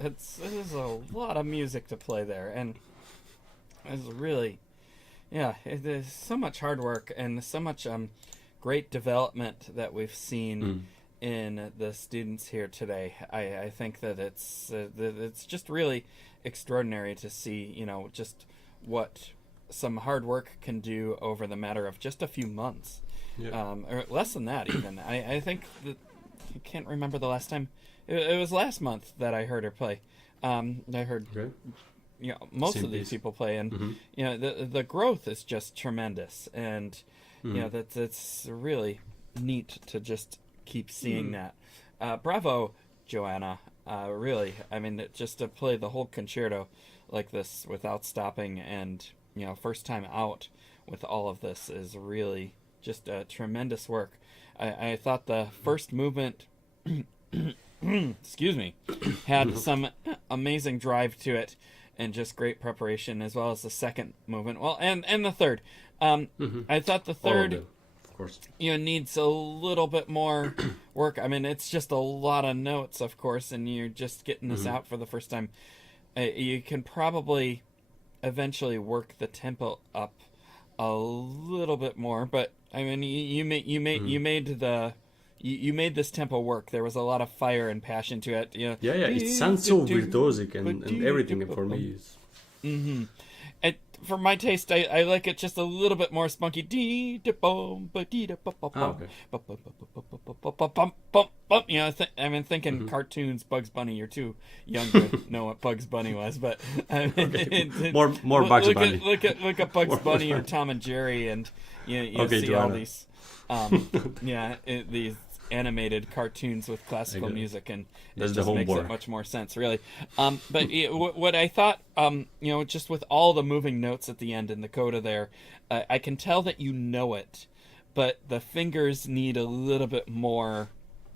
It's a lot of music to play there, and it's really, yeah, there's so much hard work and so much great development that we've seen in the students here today. I think that it's just really extraordinary to see, you know, just what some hard work can do over the matter of just a few months, or less than that even. I think that I can't remember the last time. It was last month that I heard her play. I heard, you know, most of these people play, and you know, the growth is just tremendous, and you know, that's really neat to just keep seeing that. Bravo, Joanna. Really, I mean, just to play the whole concerto like this without stopping, and you know, first time out with all of this is really just a tremendous work. I thought the first movement excuse me, had some amazing drive to it and just great preparation, as well as the second movement. Well, and the third. I thought the third, of course, you know, needs a little bit more work. I mean, it's just a lot of notes, of course, and you're just getting this out for the first time. You can probably eventually work the tempo up a little bit more, but I mean, you made this tempo work. There was a lot of fire and passion to it. You know, yeah, it sounds so virtuosic and everything for me is. For my taste, I like it just a little bit more spunky. You know, I've been thinking cartoons, Bugs Bunny. You're too young to know what Bugs Bunny was, but more Bugs Bunny. Look at Bugs Bunny or Tom and Jerry, and you see Joanna. all these, these animated cartoons with classical music, and it just makes it much more sense, really. But what I thought, you know, just with all the moving notes at the end and the coda there, I can tell that you know it, but the fingers need a little bit more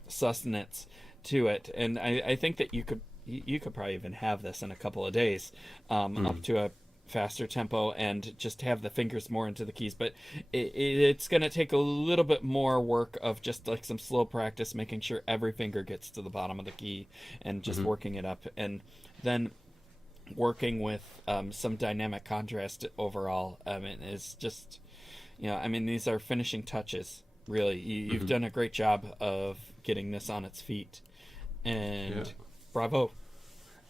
sustenance to it, and I think that you could probably even have this in a couple of days, up to a faster tempo, and just have the fingers more into the keys. But it's going to take a little bit more work of just like some slow practice, making sure every finger gets to the bottom of the key, and just working it up, and then working with some dynamic contrast overall. I mean, it's just, you know, I mean, these are finishing touches, really. You've done a great job of getting this on its feet, and bravo.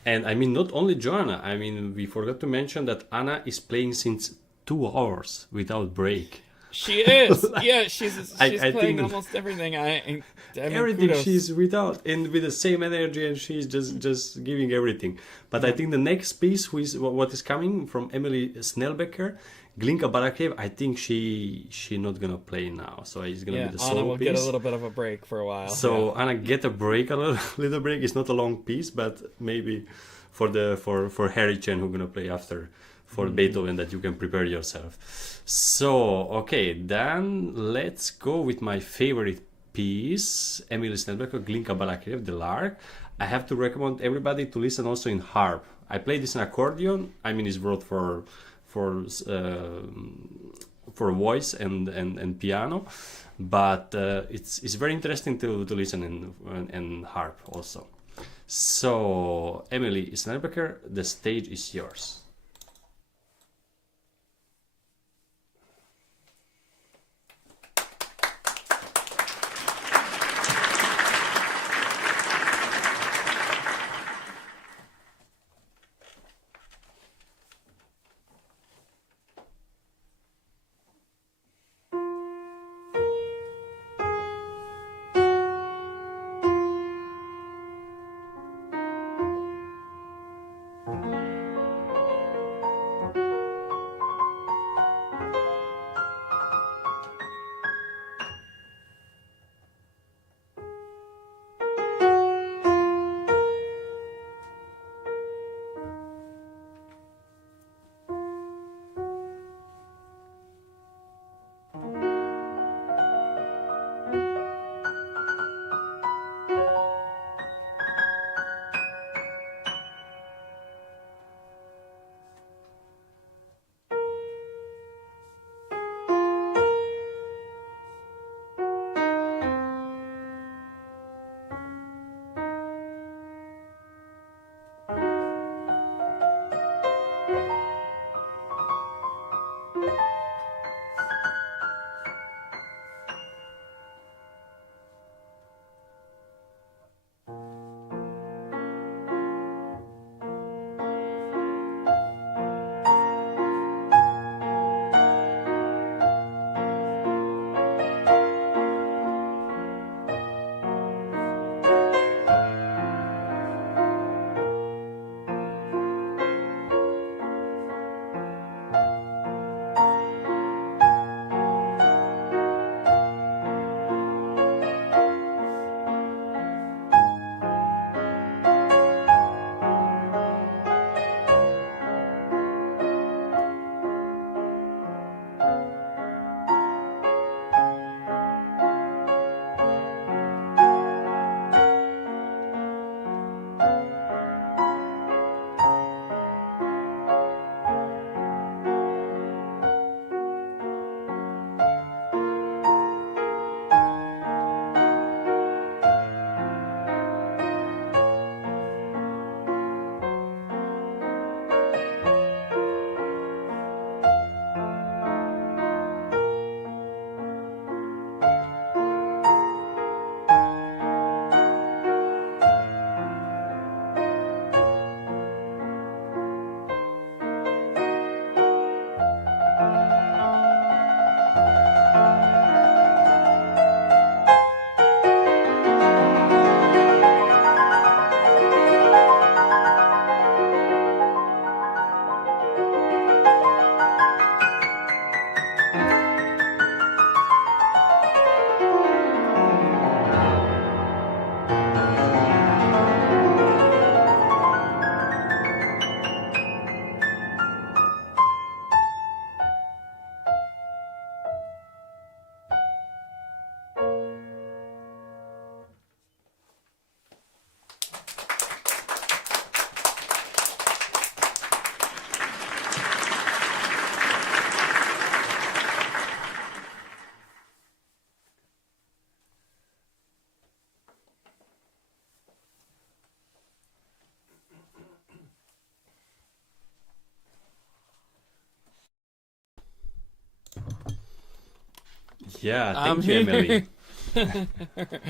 And I mean, not only Joanna, I mean, we forgot to mention that Anna is playing since 2 hours without break. She is. Yeah, she's playing almost everything. I mean, everything kudos. She's without, and with the same energy, and she's just giving everything. But I think the next piece, what is coming from Emily Snelbecker, Glinka Balakirev, I think she not gonna play now, so it's gonna be the solo Anna will piece. get a little bit of a break for a while. So Anna, get a break, a little break. It's not a long piece, but maybe for Harry Chen, who's gonna play after for Beethoven, that you can prepare yourself. So okay, then let's go with my favorite piece, Emily Snelbecker, Glinka Balakirev, the Lark. I have to recommend everybody to listen also in harp. I play this in accordion. I mean, it's wrote for voice and piano, but it's very interesting to listen in harp also. So Emily Snelbecker, the stage is yours. Yeah, thank you, Emily.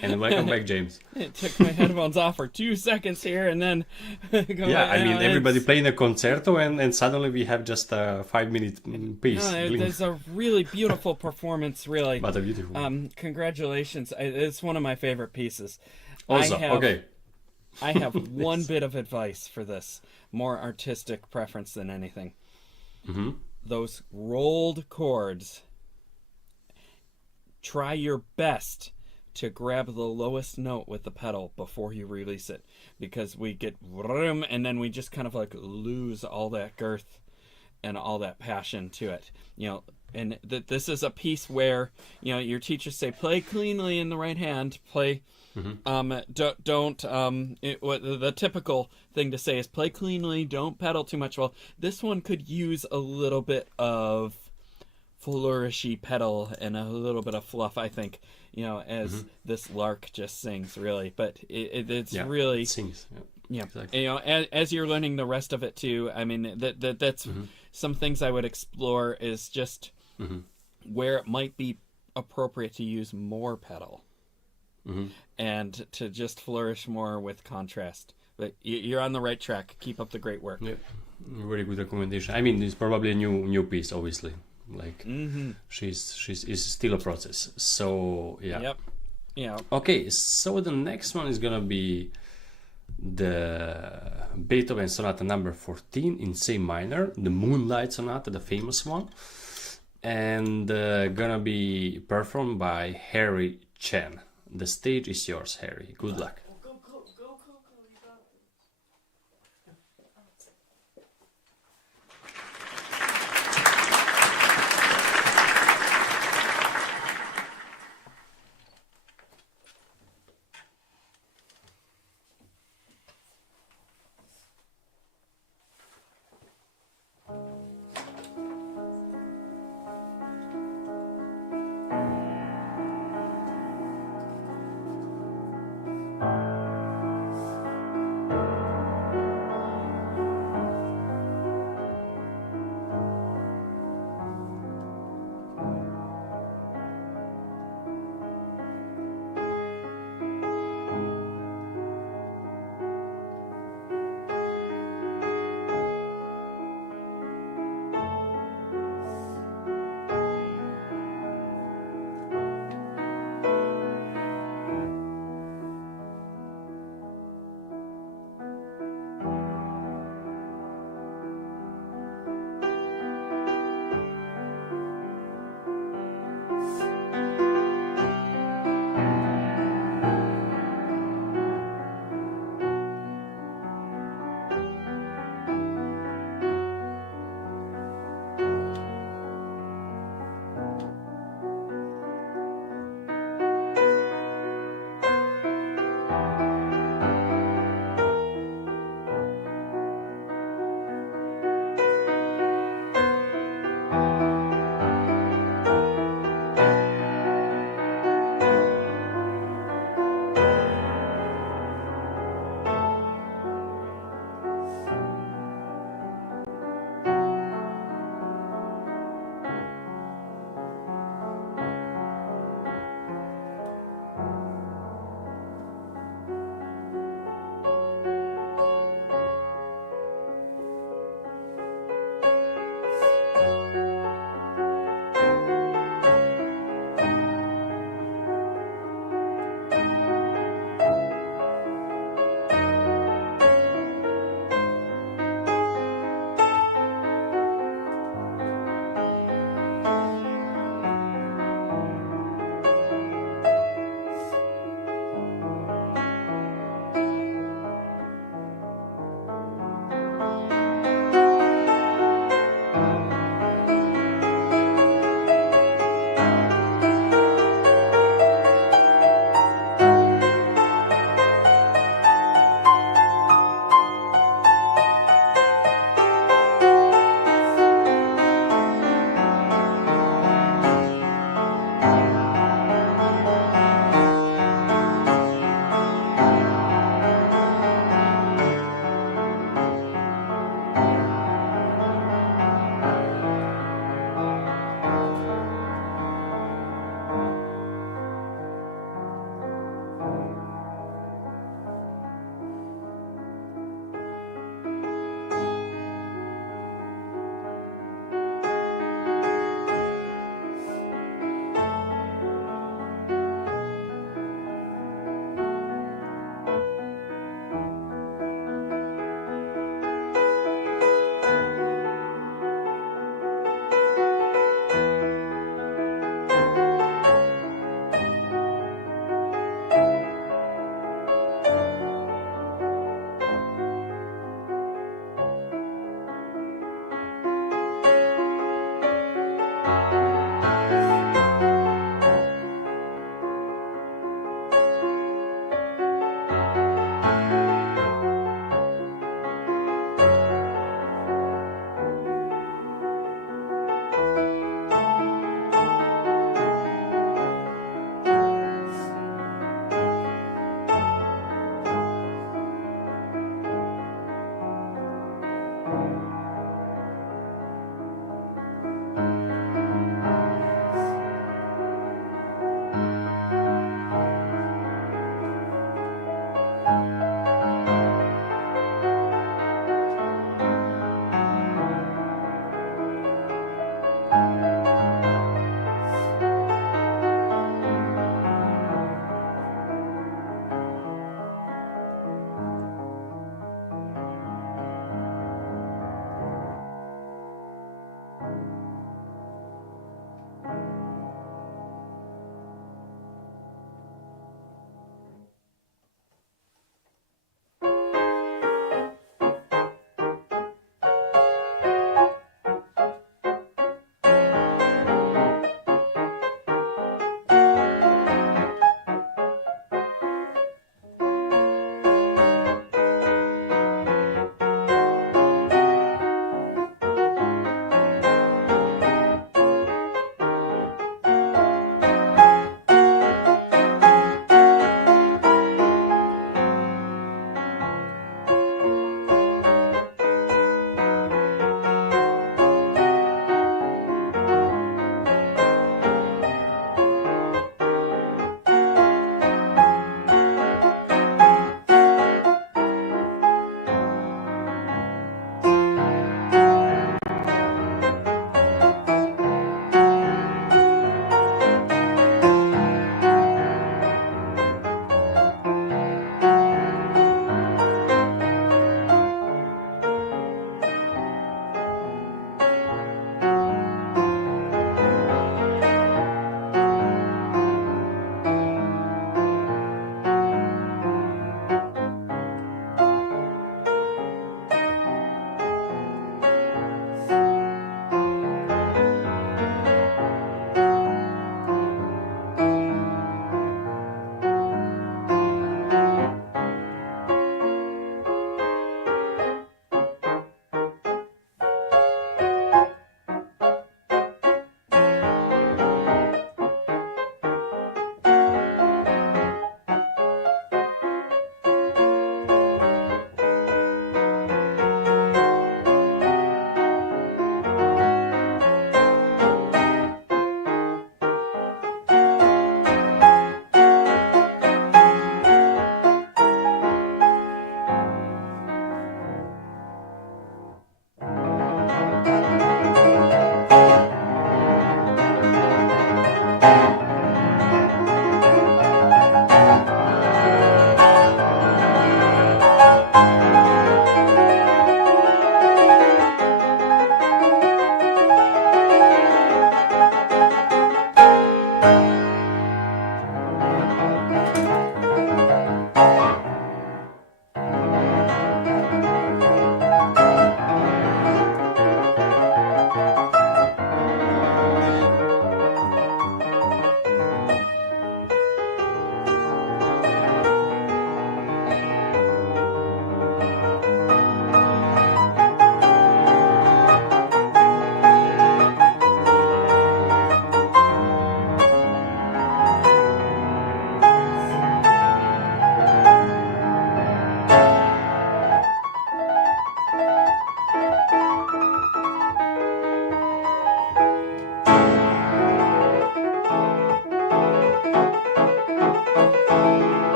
And welcome back, James. It took my headphones off for 2 seconds here, and then I mean, everybody playing a concerto, and suddenly we have just a 5-minute piece. It's a really beautiful performance, really. But a beautiful. Congratulations! It's one of my favorite pieces. Also, okay. I have one bit of advice for this, more artistic preference than anything. Mm-hmm. those rolled chords, try your best to grab the lowest note with the pedal before you release it, because we get vroom, and then we just kind of like lose all that girth and all that passion to it, you know. And this is a piece where, you know, your teachers say play cleanly in the right hand, play the typical thing to say is play cleanly, don't pedal too much. Well, this one could use a little bit of flourishy pedal and a little bit of fluff, I think, you know, as this lark just sings, really. But it's really it sings. Yeah, Exactly. you know, as you're learning the rest of it too. I mean, that's some things I would explore is just where it might be appropriate to use more pedal and to just flourish more with contrast. But you're on the right track. Keep up the great work. Yeah, very good recommendation. I mean, it's probably a new piece, obviously. Like it's still a process. So yeah. Yep. Yeah. Okay, so the next one is gonna be the Beethoven Sonata number 14 in C minor, the Moonlight Sonata, the famous one, and gonna be performed by Harry Chen. The stage is yours, Harry. Good luck.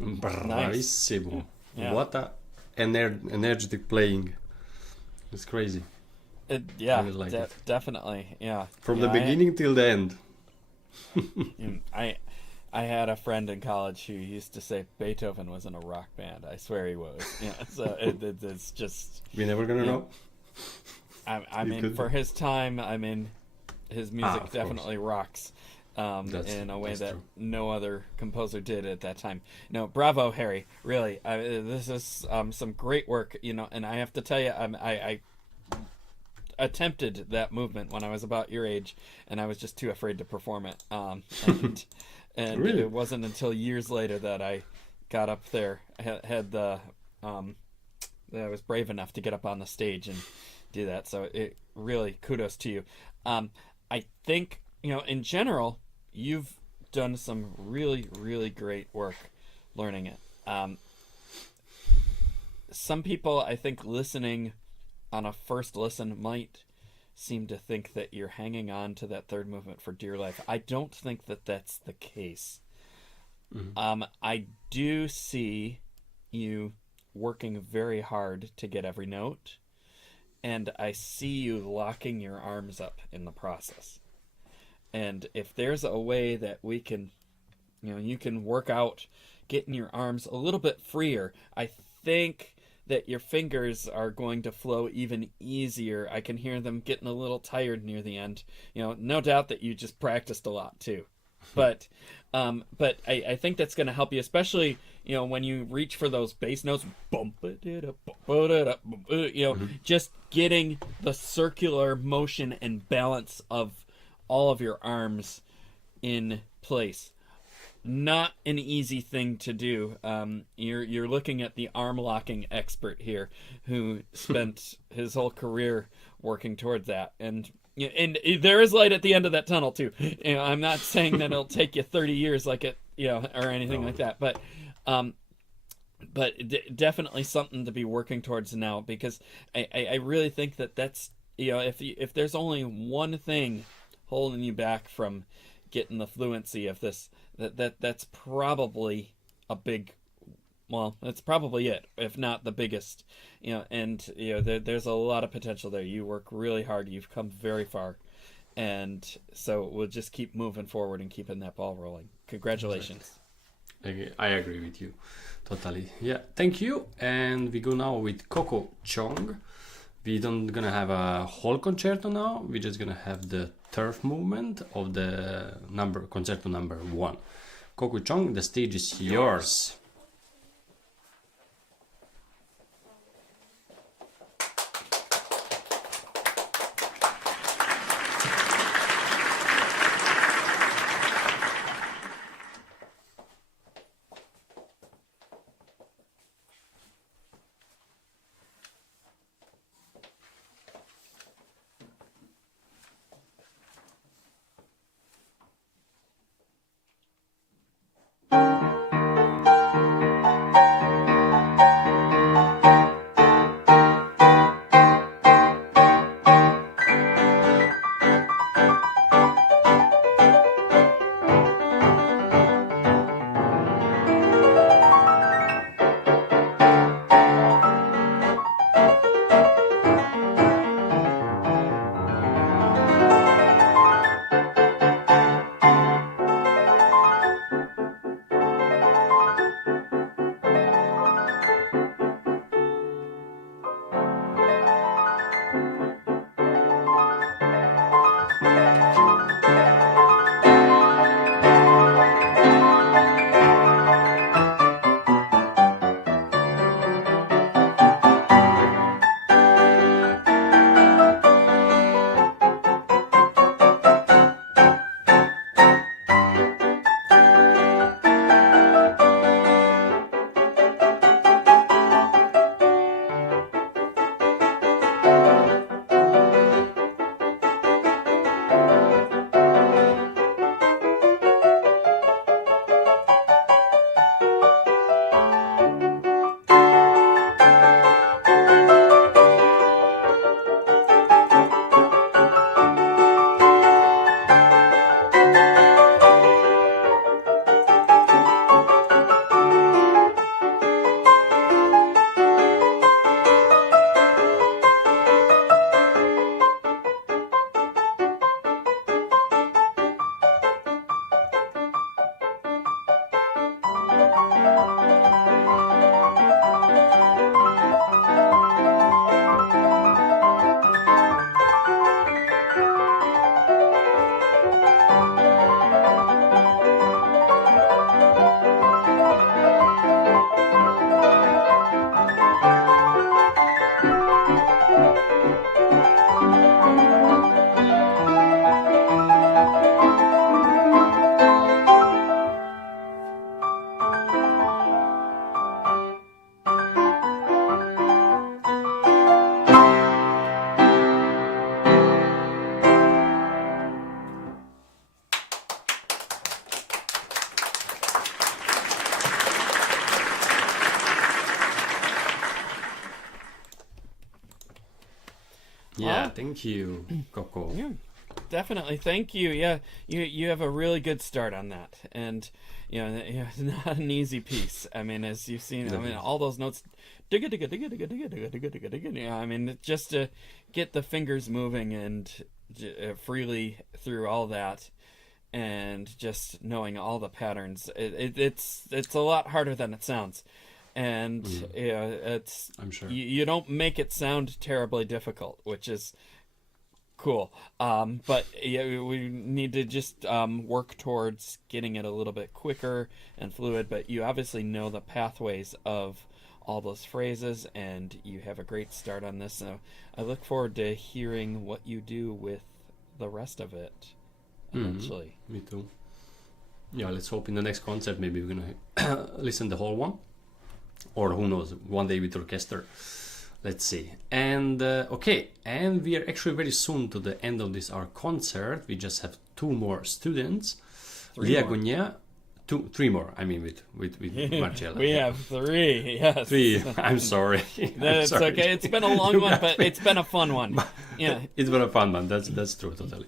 Bravissimo. Yeah. What a energetic playing. It's crazy. Yeah, I really like it. definitely. Yeah. From Yeah, the beginning till the end. I had a friend in college who used to say Beethoven was in a rock band. I swear he was. Yeah. So it's just. We're never gonna know. I mean, for his time, I mean, his music definitely rocks. In a way that true. no other composer did at that time. No, bravo, Harry. Really, this is some great work. And I have to tell you, I attempted that movement when I was about your age, and I was just too afraid to perform it. And Really? it wasn't until years later that I got up there, had the that I was brave enough to get up on the stage and do that. So it really kudos to you. I think in general, you've done some really, really great work learning it. Some people, I think, listening on a first listen might seem to think that you're hanging on to that third movement for dear life. I don't think that that's the case. I do see you working very hard to get every note, and I see you locking your arms up in the process. And if there's a way that we can, you can work out getting your arms a little bit freer, I think that your fingers are going to flow even easier. I can hear them getting a little tired near the end. No doubt that you just practiced a lot too. But I think that's going to help you, especially when you reach for those bass notes. Just getting the circular motion and balance of all of your arms in place. Not an easy thing to do. You're looking at the arm locking expert here, who spent his whole career working towards that, and there is light at the end of that tunnel too. I'm not saying that it'll take you 30 years like it, or anything like that, but definitely something to be working towards now, because I really think that that's if there's only one thing holding you back from getting the fluency of this, that's probably that's probably it, if not the biggest. There's a lot of potential there. You work really hard. You've come very far, and so we'll just keep moving forward and keeping that ball rolling. Congratulations. I agree with you totally. Yeah, thank you. And we go now with Coco Tchong. We don't gonna have a whole concerto now. We're just gonna have the third movement of the concerto number 1. Coco Tchong, the stage is yours. Yeah, Well, thank you, Coco. yeah, definitely. Thank you. Yeah, you have a really good start on that, and it's not an easy piece. I mean, as you've seen, I mean, all those notes, digga digga digga digga digga digga digga digga digga. Yeah, I mean, just to get the fingers moving and freely through all that, and just knowing all the patterns, it's a lot harder than it sounds. And it's I'm sure. you don't make it sound terribly difficult, which is cool. But yeah, we need to just work towards getting it a little bit quicker and fluid. But you obviously know the pathways of all those phrases, and you have a great start on this. So I look forward to hearing what you do with the rest of it eventually. Me too. Yeah, let's hope in the next concert maybe we're gonna listen the whole one, or who knows, one day with orchestra. Let's see. And okay, and we are actually very soon to the end of this our concert. We just have two more students. Lia Gonyea, three more. I mean with Marcela. We have three. Yes. Three. I'm sorry. That's okay. It's been a long one, but it's been a fun one. Yeah. It's been a fun one. That's true, totally.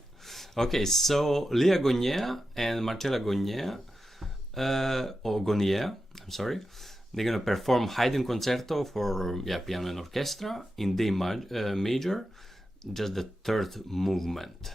Okay, so Lia Gonyea and Marcela Gonyea, or Gonyea, I'm sorry. They're gonna perform Haydn Concerto for piano and orchestra in D major, just the third movement.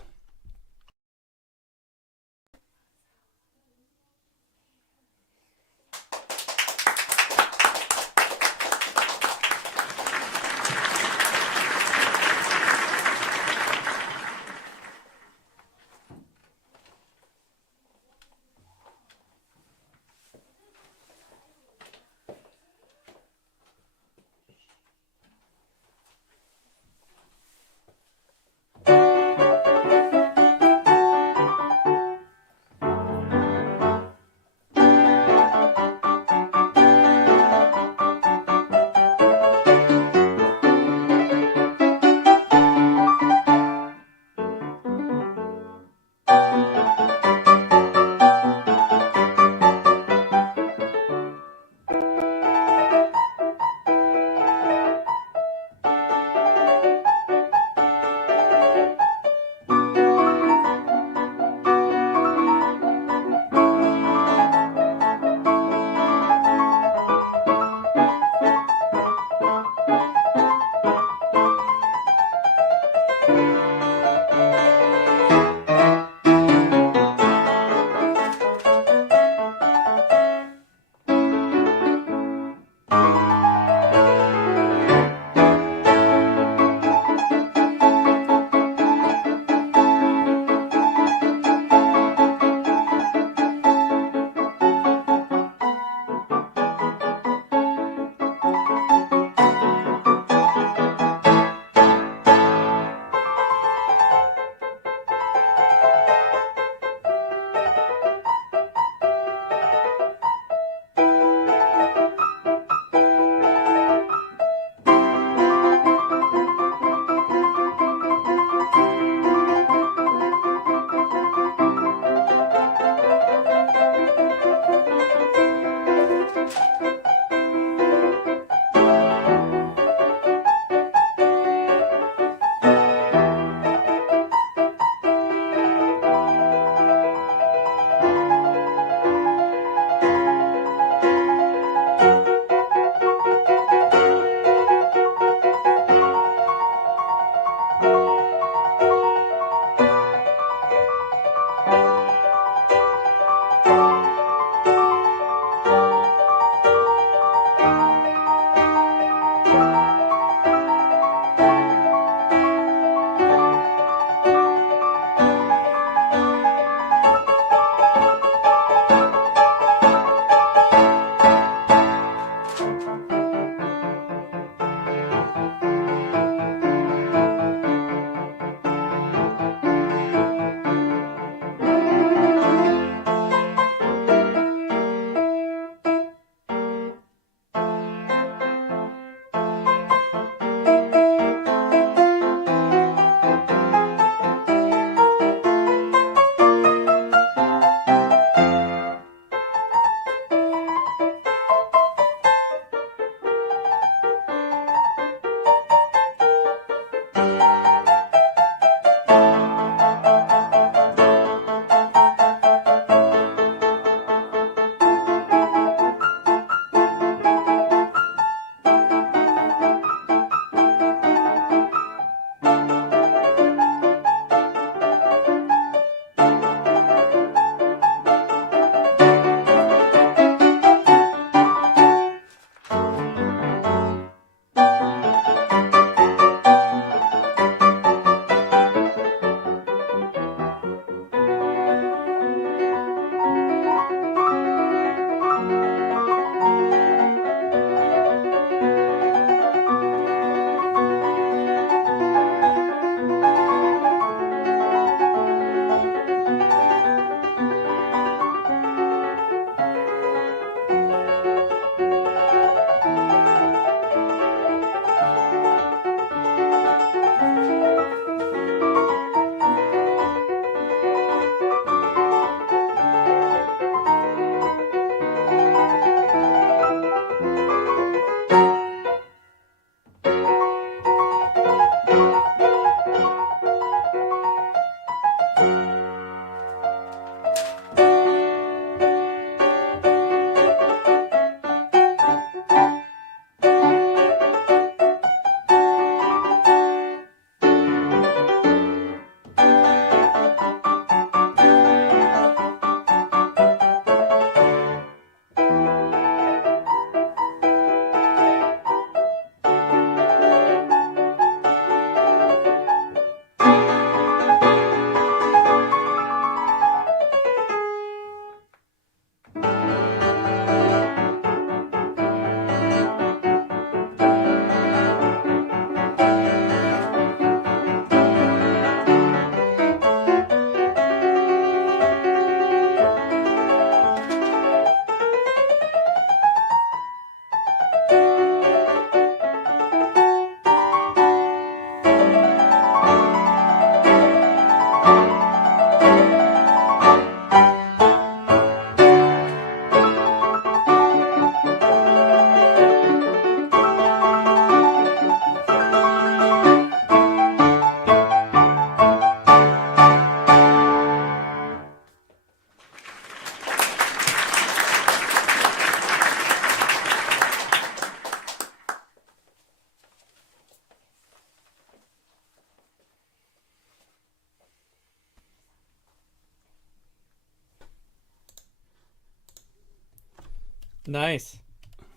Nice.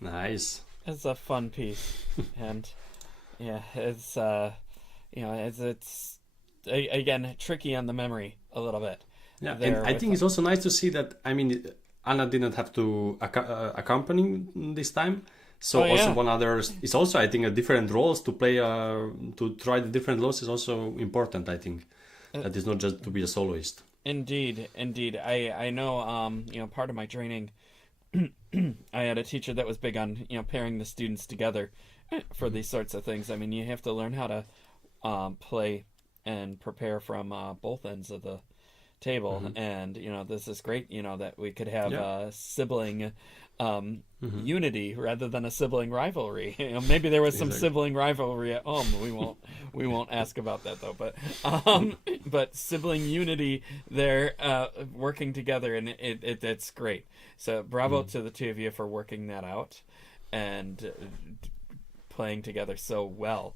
Nice. It's a fun piece, and yeah, it's it's again tricky on the memory a little bit. Yeah, and I think it's also nice to see that. I mean, Anna didn't have to accompany this time. So also one other is also, I think, a different roles to play, to try the different roles is also important. I think that is not just to be a soloist. Indeed. I know. Part of my training, I had a teacher that was big on pairing the students together for these sorts of things. I mean, you have to learn how to play and prepare from both ends of the table, and this is great. That we could have a sibling unity rather than a sibling rivalry. Maybe there was some sibling rivalry at home. We won't ask about that though. But sibling unity there, working together, and it's great. So bravo to the two of you for working that out and playing together so well.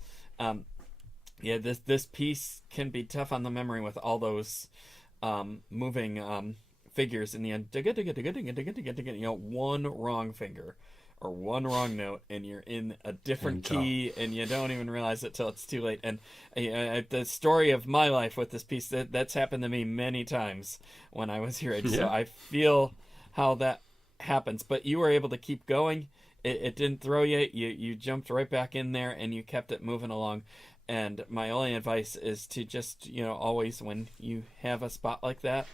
This piece can be tough on the memory with all those moving figures in the end. One wrong finger or one wrong note, and you're in a different key, and you don't even realize it till it's too late. And the story of my life with this piece, that's happened to me many times when I was your age. So I feel how that happens. But you were able to keep going. It didn't throw you. You jumped right back in there, and you kept it moving along. And my only advice is to just, always when you have a spot like that,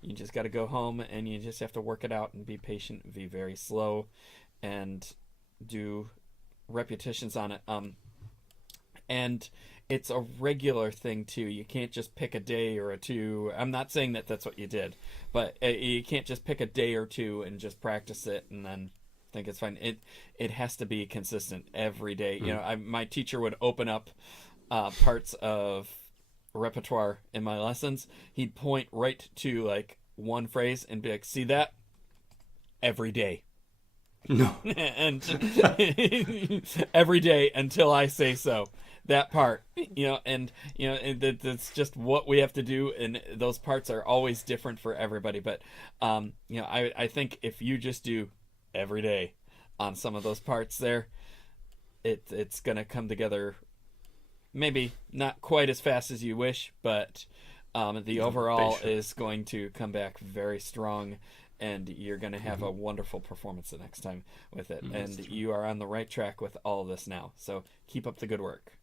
you just got to go home and you just have to work it out and be patient, be very slow, and do repetitions on it. And it's a regular thing too. You can't just pick a day or a two. I'm not saying that that's what you did, but you can't just pick a day or two and just practice it and then think it's fine. It has to be consistent every day. My teacher would open up parts of repertoire in my lessons. He'd point right to like one phrase and be like, see that? Every day. No. And every day until I say so. That part, and that's just what we have to do, and those parts are always different for everybody. But I think if you just do every day on some of those parts there, it's gonna come together. Maybe not quite as fast as you wish, but the overall is going to come back very strong, and you're going to have a wonderful performance the next time with it. And you are on the right track with all of this now. So keep up the good work.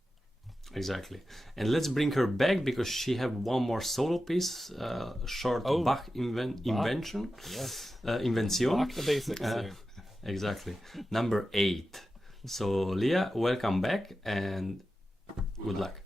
Exactly. And let's bring her back because she have one more solo piece, short Bach invention. Yes. Invention. Bach the basics here. Exactly. Number 8. So Lia, welcome back and good luck.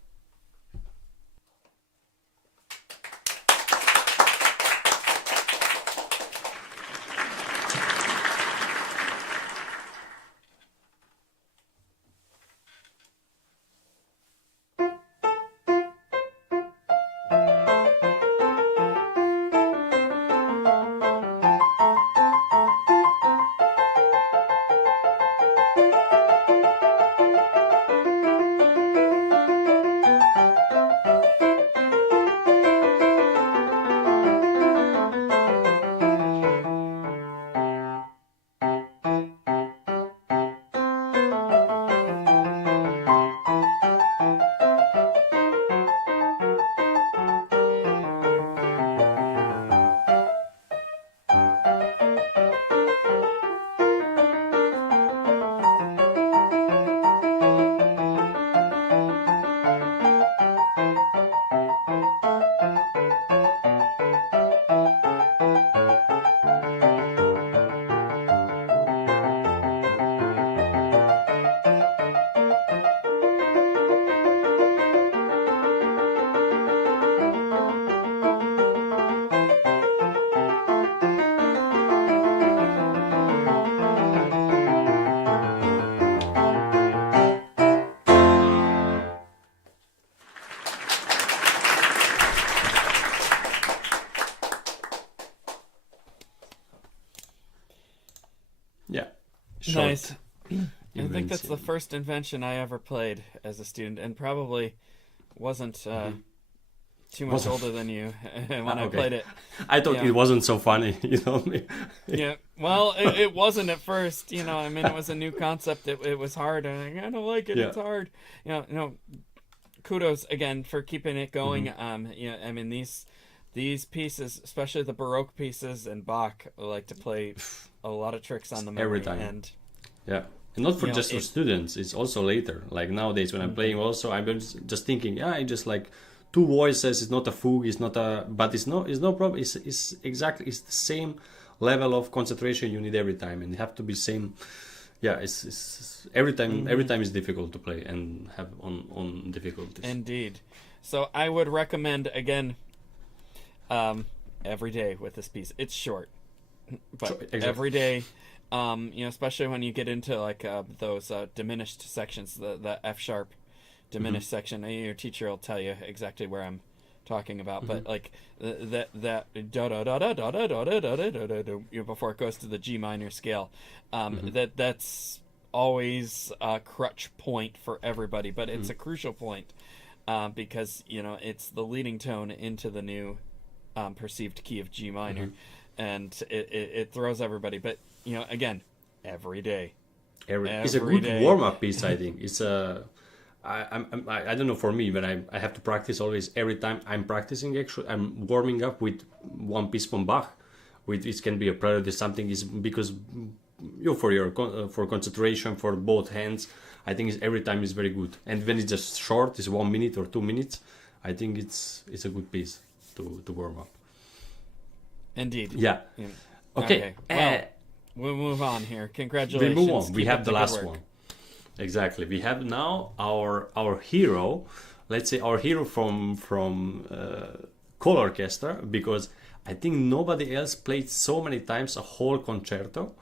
Nice. I think that's the first invention I ever played as a student, and probably wasn't too much older than you when I okay. played it. I thought Yeah. it wasn't so funny, you know. Yeah, well, it wasn't at first. You know, I mean, it was a new concept. It was hard. And I don't like it. Yeah. It's hard. You know, kudos again for keeping it going. You know, I mean these pieces, especially the Baroque pieces and Bach, like to play a lot of tricks on the memory. Every time. And Yeah, and not for You know, just for students. It's also later. Like nowadays, when I'm playing, also I'm just thinking, yeah, I just like two voices. It's not a fugue. It's not a, but it's no problem. It's exactly it's the same level of concentration you need every time, and you have to be same. Yeah, it's every time. Every time is difficult to play and have on difficulties. Indeed. So I would recommend again, every day with this piece. It's short, but Sure, exactly. every day. You know, especially when you get into like those diminished sections, the F sharp diminished section. Your teacher will tell you exactly where I'm talking about, but like that da da da da da da da da da da da da, you know, before it goes to the G minor scale, that's always a crutch point for everybody, but it's a crucial point because you know it's the leading tone into the new perceived key of G minor, and it throws everybody. But you know, again, every day. It's a good warm-up piece, I think. It's a I don't know, for me, but I have to practice always. Every time I'm practicing, actually I'm warming up with one piece from Bach, with it can be a prelude or something, is because you know, for concentration for both hands, I think every time is very good. And when it's just short, it's 1 minute or 2 minutes, I think it's a good piece to warm up. Indeed. Yeah. Okay. Well, we'll move on here. We Congratulations. move on. We Keep have up the good last work. one. Exactly. We have now our hero. Let's say our hero from call orchestra, because I think nobody else played so many times a whole concerto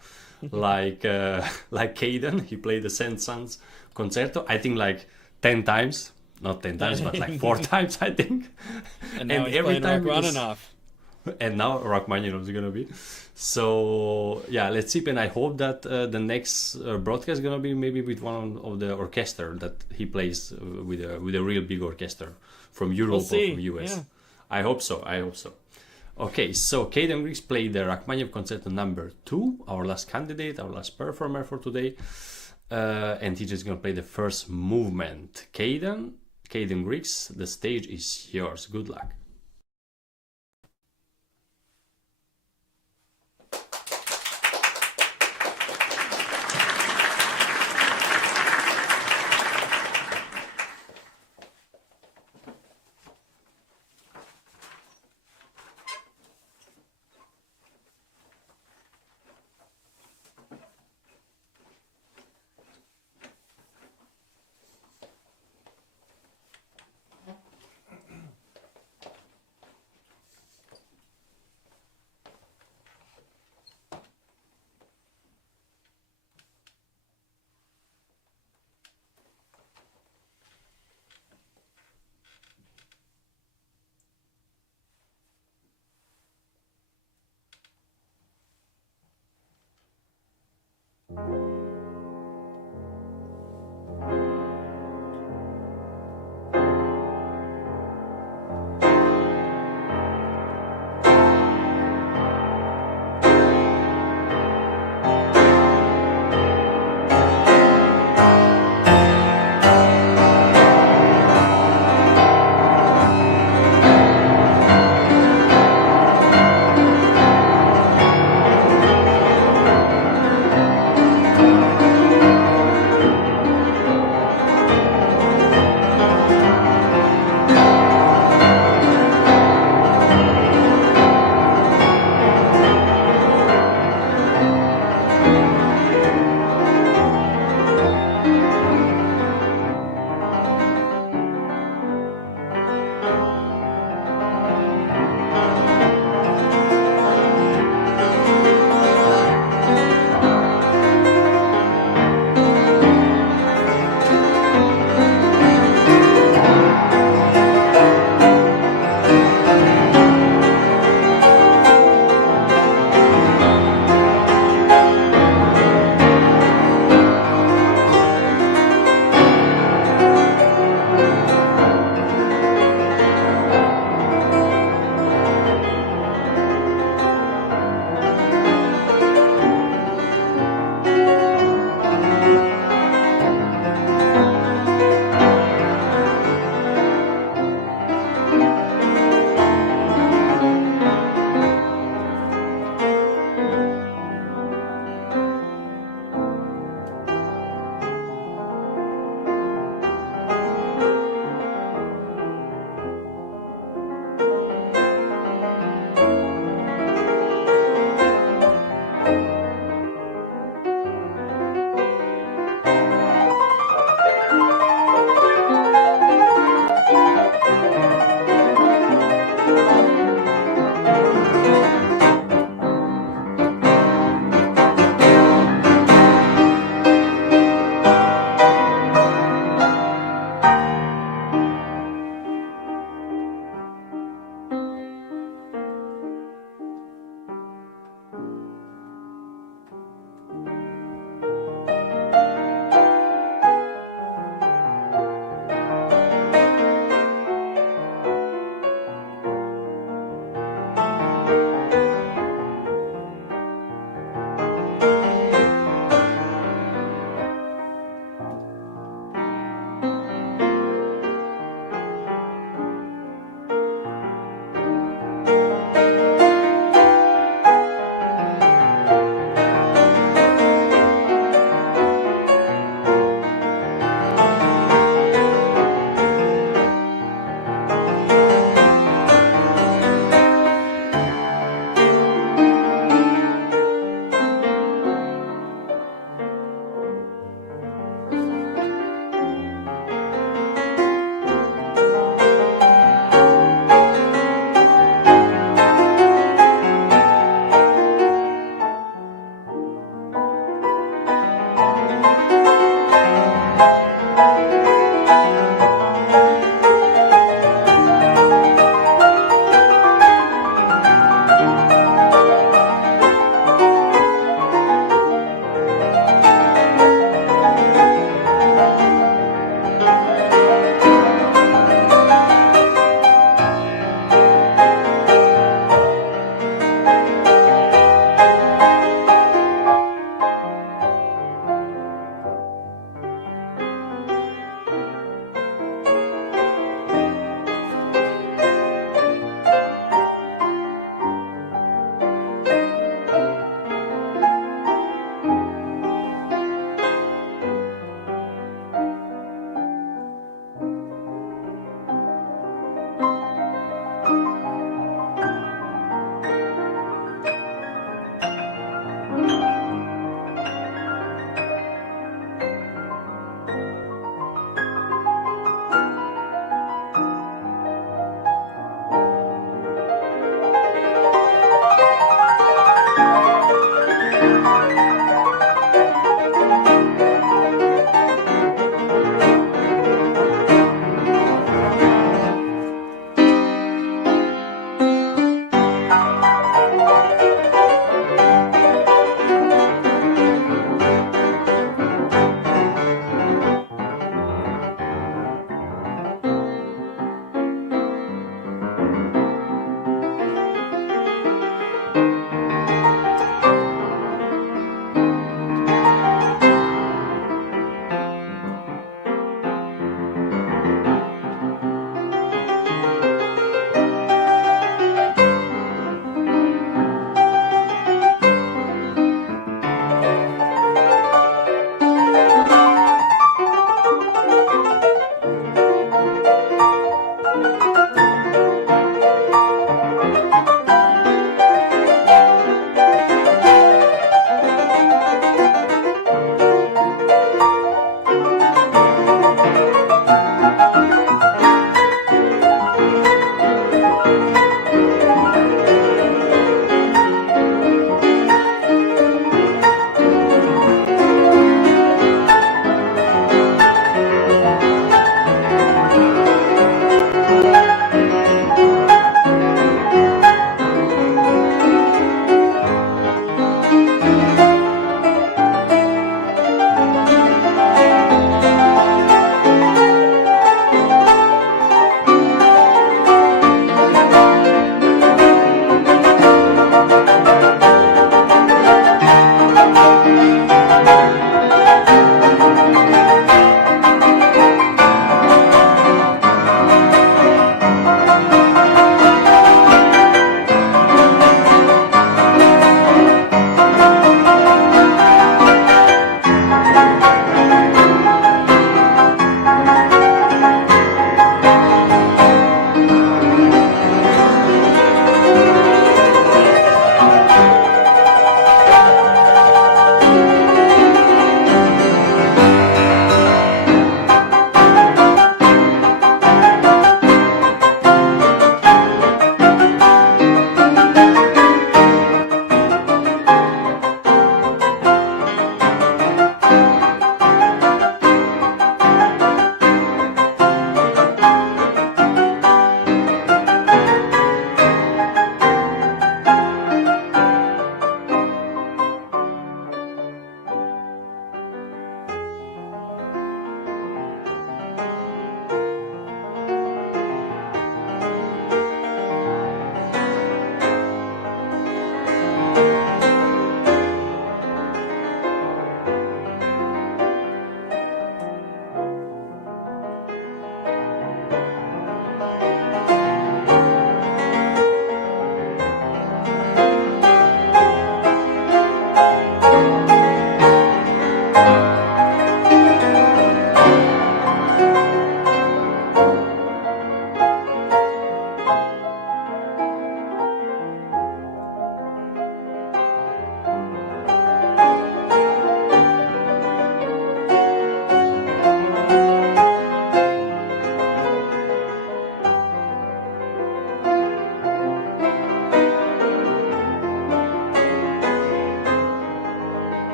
like Kaiden. He played the Saint-Saëns concerto. I think like 10 times. Not 10 times, but like 4 times, I think. And now he's playing Rachmaninoff. And now Rachmaninoff is gonna be. So yeah, let's see. And I hope that the next broadcast is gonna be maybe with one of the orchestra that he plays with a real big orchestra from Europe or from US. Yeah. I hope so. Okay, so Kaiden Griggs played the Rachmaninoff Concerto No. 2, our last candidate, our last performer for today, and he's just gonna play the first movement. Kaiden Griggs, the stage is yours. Good luck.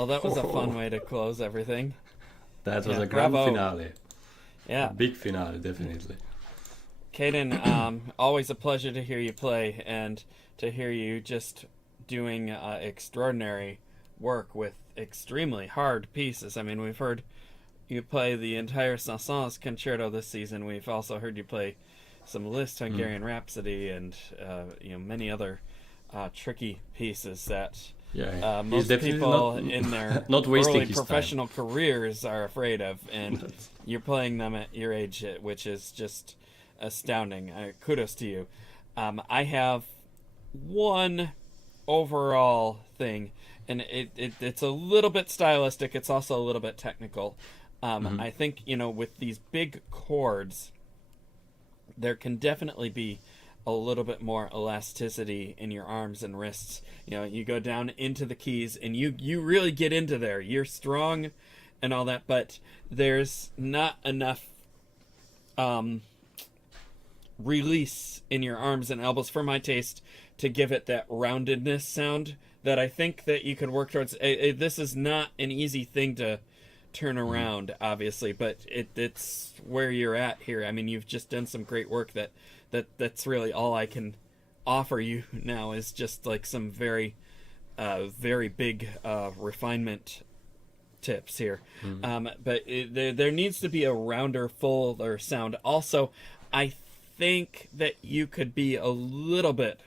Well, that was a fun way to close everything. That was a grand bravo. finale. Yeah. A big finale, definitely. Kaiden, always a pleasure to hear you play and to hear you just doing extraordinary work with extremely hard pieces. I mean, we've heard you play the entire Saint-Saëns concerto this season. We've also heard you play some Liszt Hungarian Rhapsody and many other tricky pieces that most people in their not early professional careers are afraid of, and you're playing them at your age, which is just astounding. Kudos to you. I have one overall thing, and it's a little bit stylistic. It's also a little bit technical. I think, with these big chords, there can definitely be a little bit more elasticity in your arms and wrists. You go down into the keys and you really get into there. You're strong and all that, but there's not enough release in your arms and elbows for my taste to give it that roundedness sound that I think that you could work towards. This is not an easy thing to turn around, obviously, but it's where you're at here. I mean, you've just done some great work that's really all I can offer you now is just like some very very big refinement tips here. But there needs to be a rounder, fuller sound. Also, I think that you could be a little bit,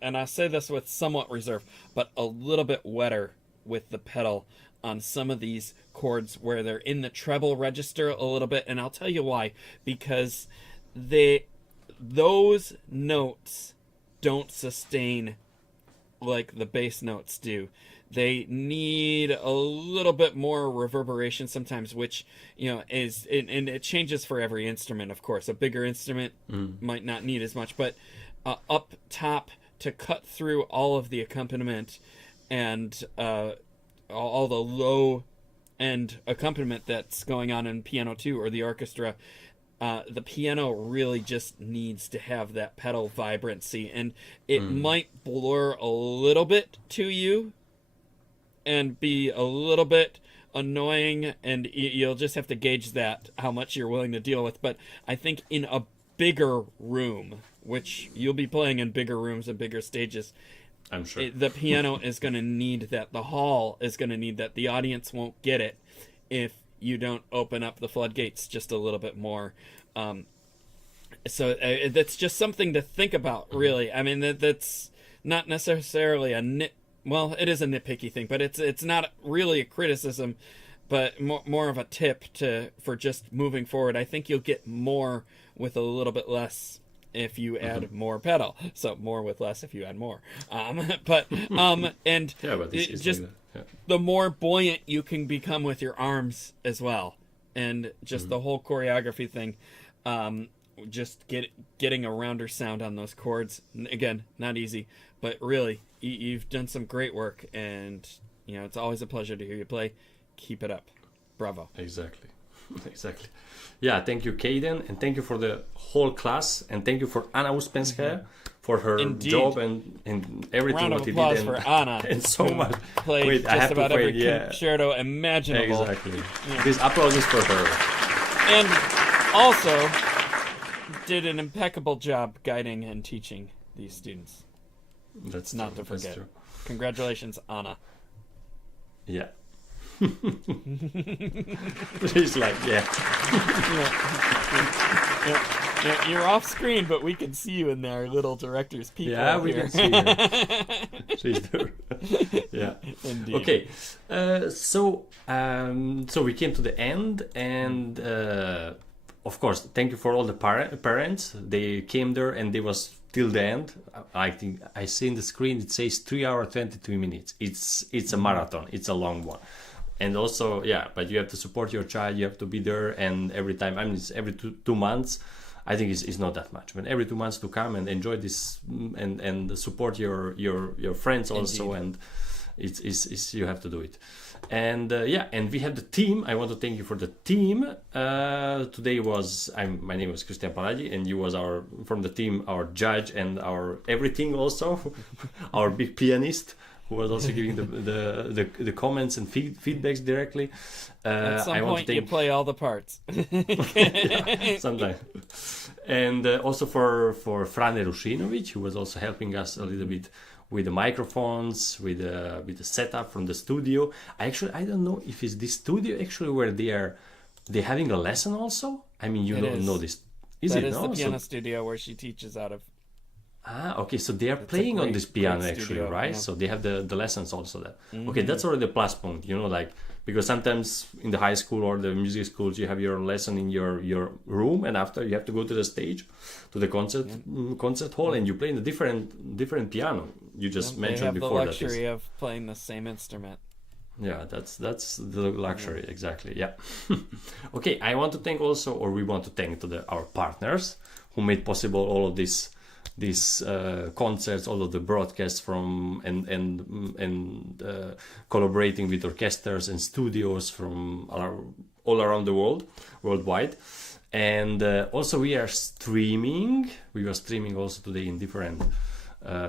and I say this with somewhat reserve, but a little bit wetter with the pedal on some of these chords where they're in the treble register a little bit, and I'll tell you why. Because those notes don't sustain like the bass notes do. They need a little bit more reverberation sometimes, which is, and it changes for every instrument, of course. A bigger instrument might not need as much, but up top to cut through all of the accompaniment and all the low end accompaniment that's going on in piano 2 or the orchestra, the piano really just needs to have that pedal vibrancy, and it might blur a little bit to you and be a little bit annoying, and you'll just have to gauge that, how much you're willing to deal with. But I think in a bigger room, which you'll be playing in bigger rooms and bigger stages, I'm sure the piano is going to need that. The hall is going to need that. The audience won't get it if you don't open up the floodgates just a little bit more. So that's just something to think about, really. I mean, that's not necessarily well, it is a nitpicky thing, but it's not really a criticism, but more of a tip for just moving forward. I think you'll get more with a little bit less if you add more pedal. So more with less if you add more. And but it's just like that. the more buoyant you can become with your arms as well, and just the whole choreography thing. Just getting a rounder sound on those chords. Again, not easy, but really, you've done some great work, and it's always a pleasure to hear you play. Keep it up. Bravo. Exactly. Yeah, thank you, Kaiden, and thank you for the whole class, and thank you for Anna Ouspenskaya for her job and everything. Round of what applause he did, for Anna. And so much. Played Wait, just I have about to every play, concerto imaginable. Exactly. Yeah. This applause is for her. And also did an impeccable job guiding and teaching these students. That's not true. to forget. That's true. Congratulations, Anna. Yeah. She's like, yeah. You're off screen, but we can see you in there, little director's people. Yeah, we here. can see her. She's there. Yeah. Indeed. Okay. So we came to the end, and of course, thank you for all the parents. They came there, and they was till the end. I think I see in the screen it says 3 hours 22 minutes. It's a marathon. It's a long one. And also, but you have to support your child. You have to be there, and every time. I mean, it's every two months. I think it's not that much, but every 2 months to come and enjoy this and support your friends also. Indeed. And it's you have to do it. And and we have the team. I want to thank you for the team. Today my name was Christian Palagi, and you was from the team, our judge and our everything also, our big pianist, who was also giving the comments and feedbacks directly. At some point, you play all the parts. Yeah, sometimes. And also for Frane Rušinović, who was also helping us a little bit with the microphones, with the setup from the studio. I don't know if it's this studio actually where they're having a lesson also. I mean, you don't know this. That is the piano studio where she teaches out of. Okay, so they are playing on this piano actually, studio, right? Yeah. So they have the lessons also there. Mm-hmm. Okay, that's already a plus point, like, because sometimes in the high school or the music schools you have your lesson in your room, and after you have to go to the stage, to the concert hall, and you play in a different piano. You just mentioned before that. They have the luxury of playing the same instrument. Yeah, that's the luxury, exactly. Yeah. Okay, we want to thank our partners who made possible all of these concerts, all of the broadcasts from and collaborating with orchestras and studios from all around the worldwide. And also we were streaming also today in different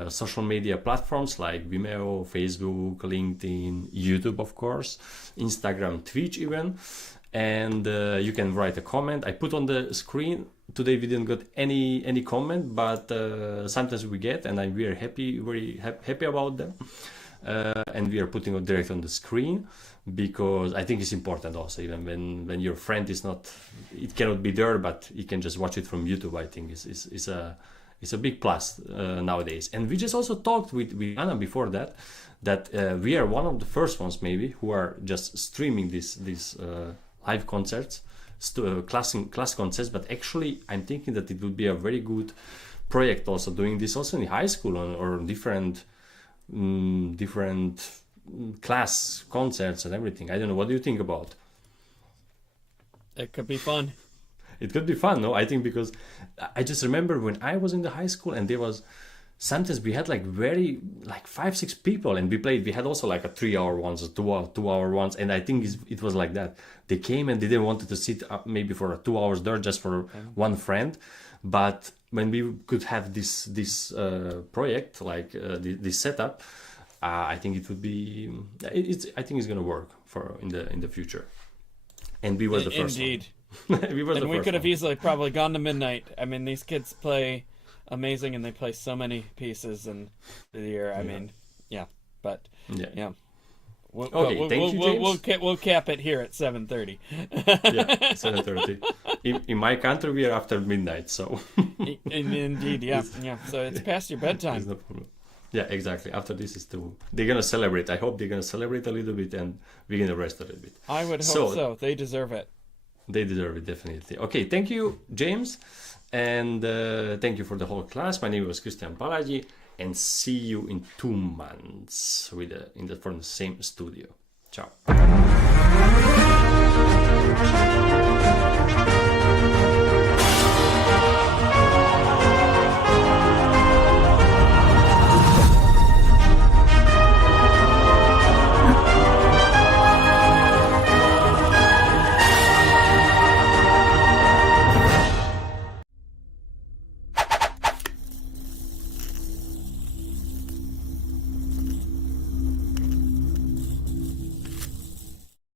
social media platforms like Vimeo, Facebook, LinkedIn, YouTube, of course, Instagram, Twitch even. And you can write a comment. I put on the screen. Today we didn't get any comment, but sometimes we get, and I'm very happy about them. And we are putting it direct on the screen, because I think it's important also, even when your friend is not, it cannot be there, but you can just watch it from YouTube. I think it's a big plus nowadays. And we just also talked with Anna before that we are one of the first ones maybe who are just streaming these live concerts, class concerts. But actually I'm thinking that it would be a very good project also, doing this also in high school or different class concerts and everything. I don't know, what do you think about? It could be fun. It could be fun, no? I think, because I just remember when I was in the high school, and there was sometimes we had like 5-6 people, and we had also like a 3-hour ones or 2-hour ones, and I think it was like that. They came and they didn't want to sit up maybe for 2 hours there just for one friend. But when we could have this project, like this setup, I think it would be. I think it's gonna work in the future. And we were the first. Indeed. We could have easily probably gone to midnight. I mean, these kids play amazing, and they play so many pieces in the year. I mean, yeah, but yeah. Thank you, James. We'll cap it here at 7:30. Yeah, 7:30. In my country, we are after midnight, so. Indeed, yeah. So it's past your bedtime. No problem. Yeah, exactly. After this they're gonna celebrate. I hope they're gonna celebrate a little bit, and we're gonna rest a little bit. I would hope so. They deserve it. They deserve it, definitely. Okay, thank you, James, and thank you for the whole class. My name was Christian Palagi, and see you in 2 months from the same studio. Ciao.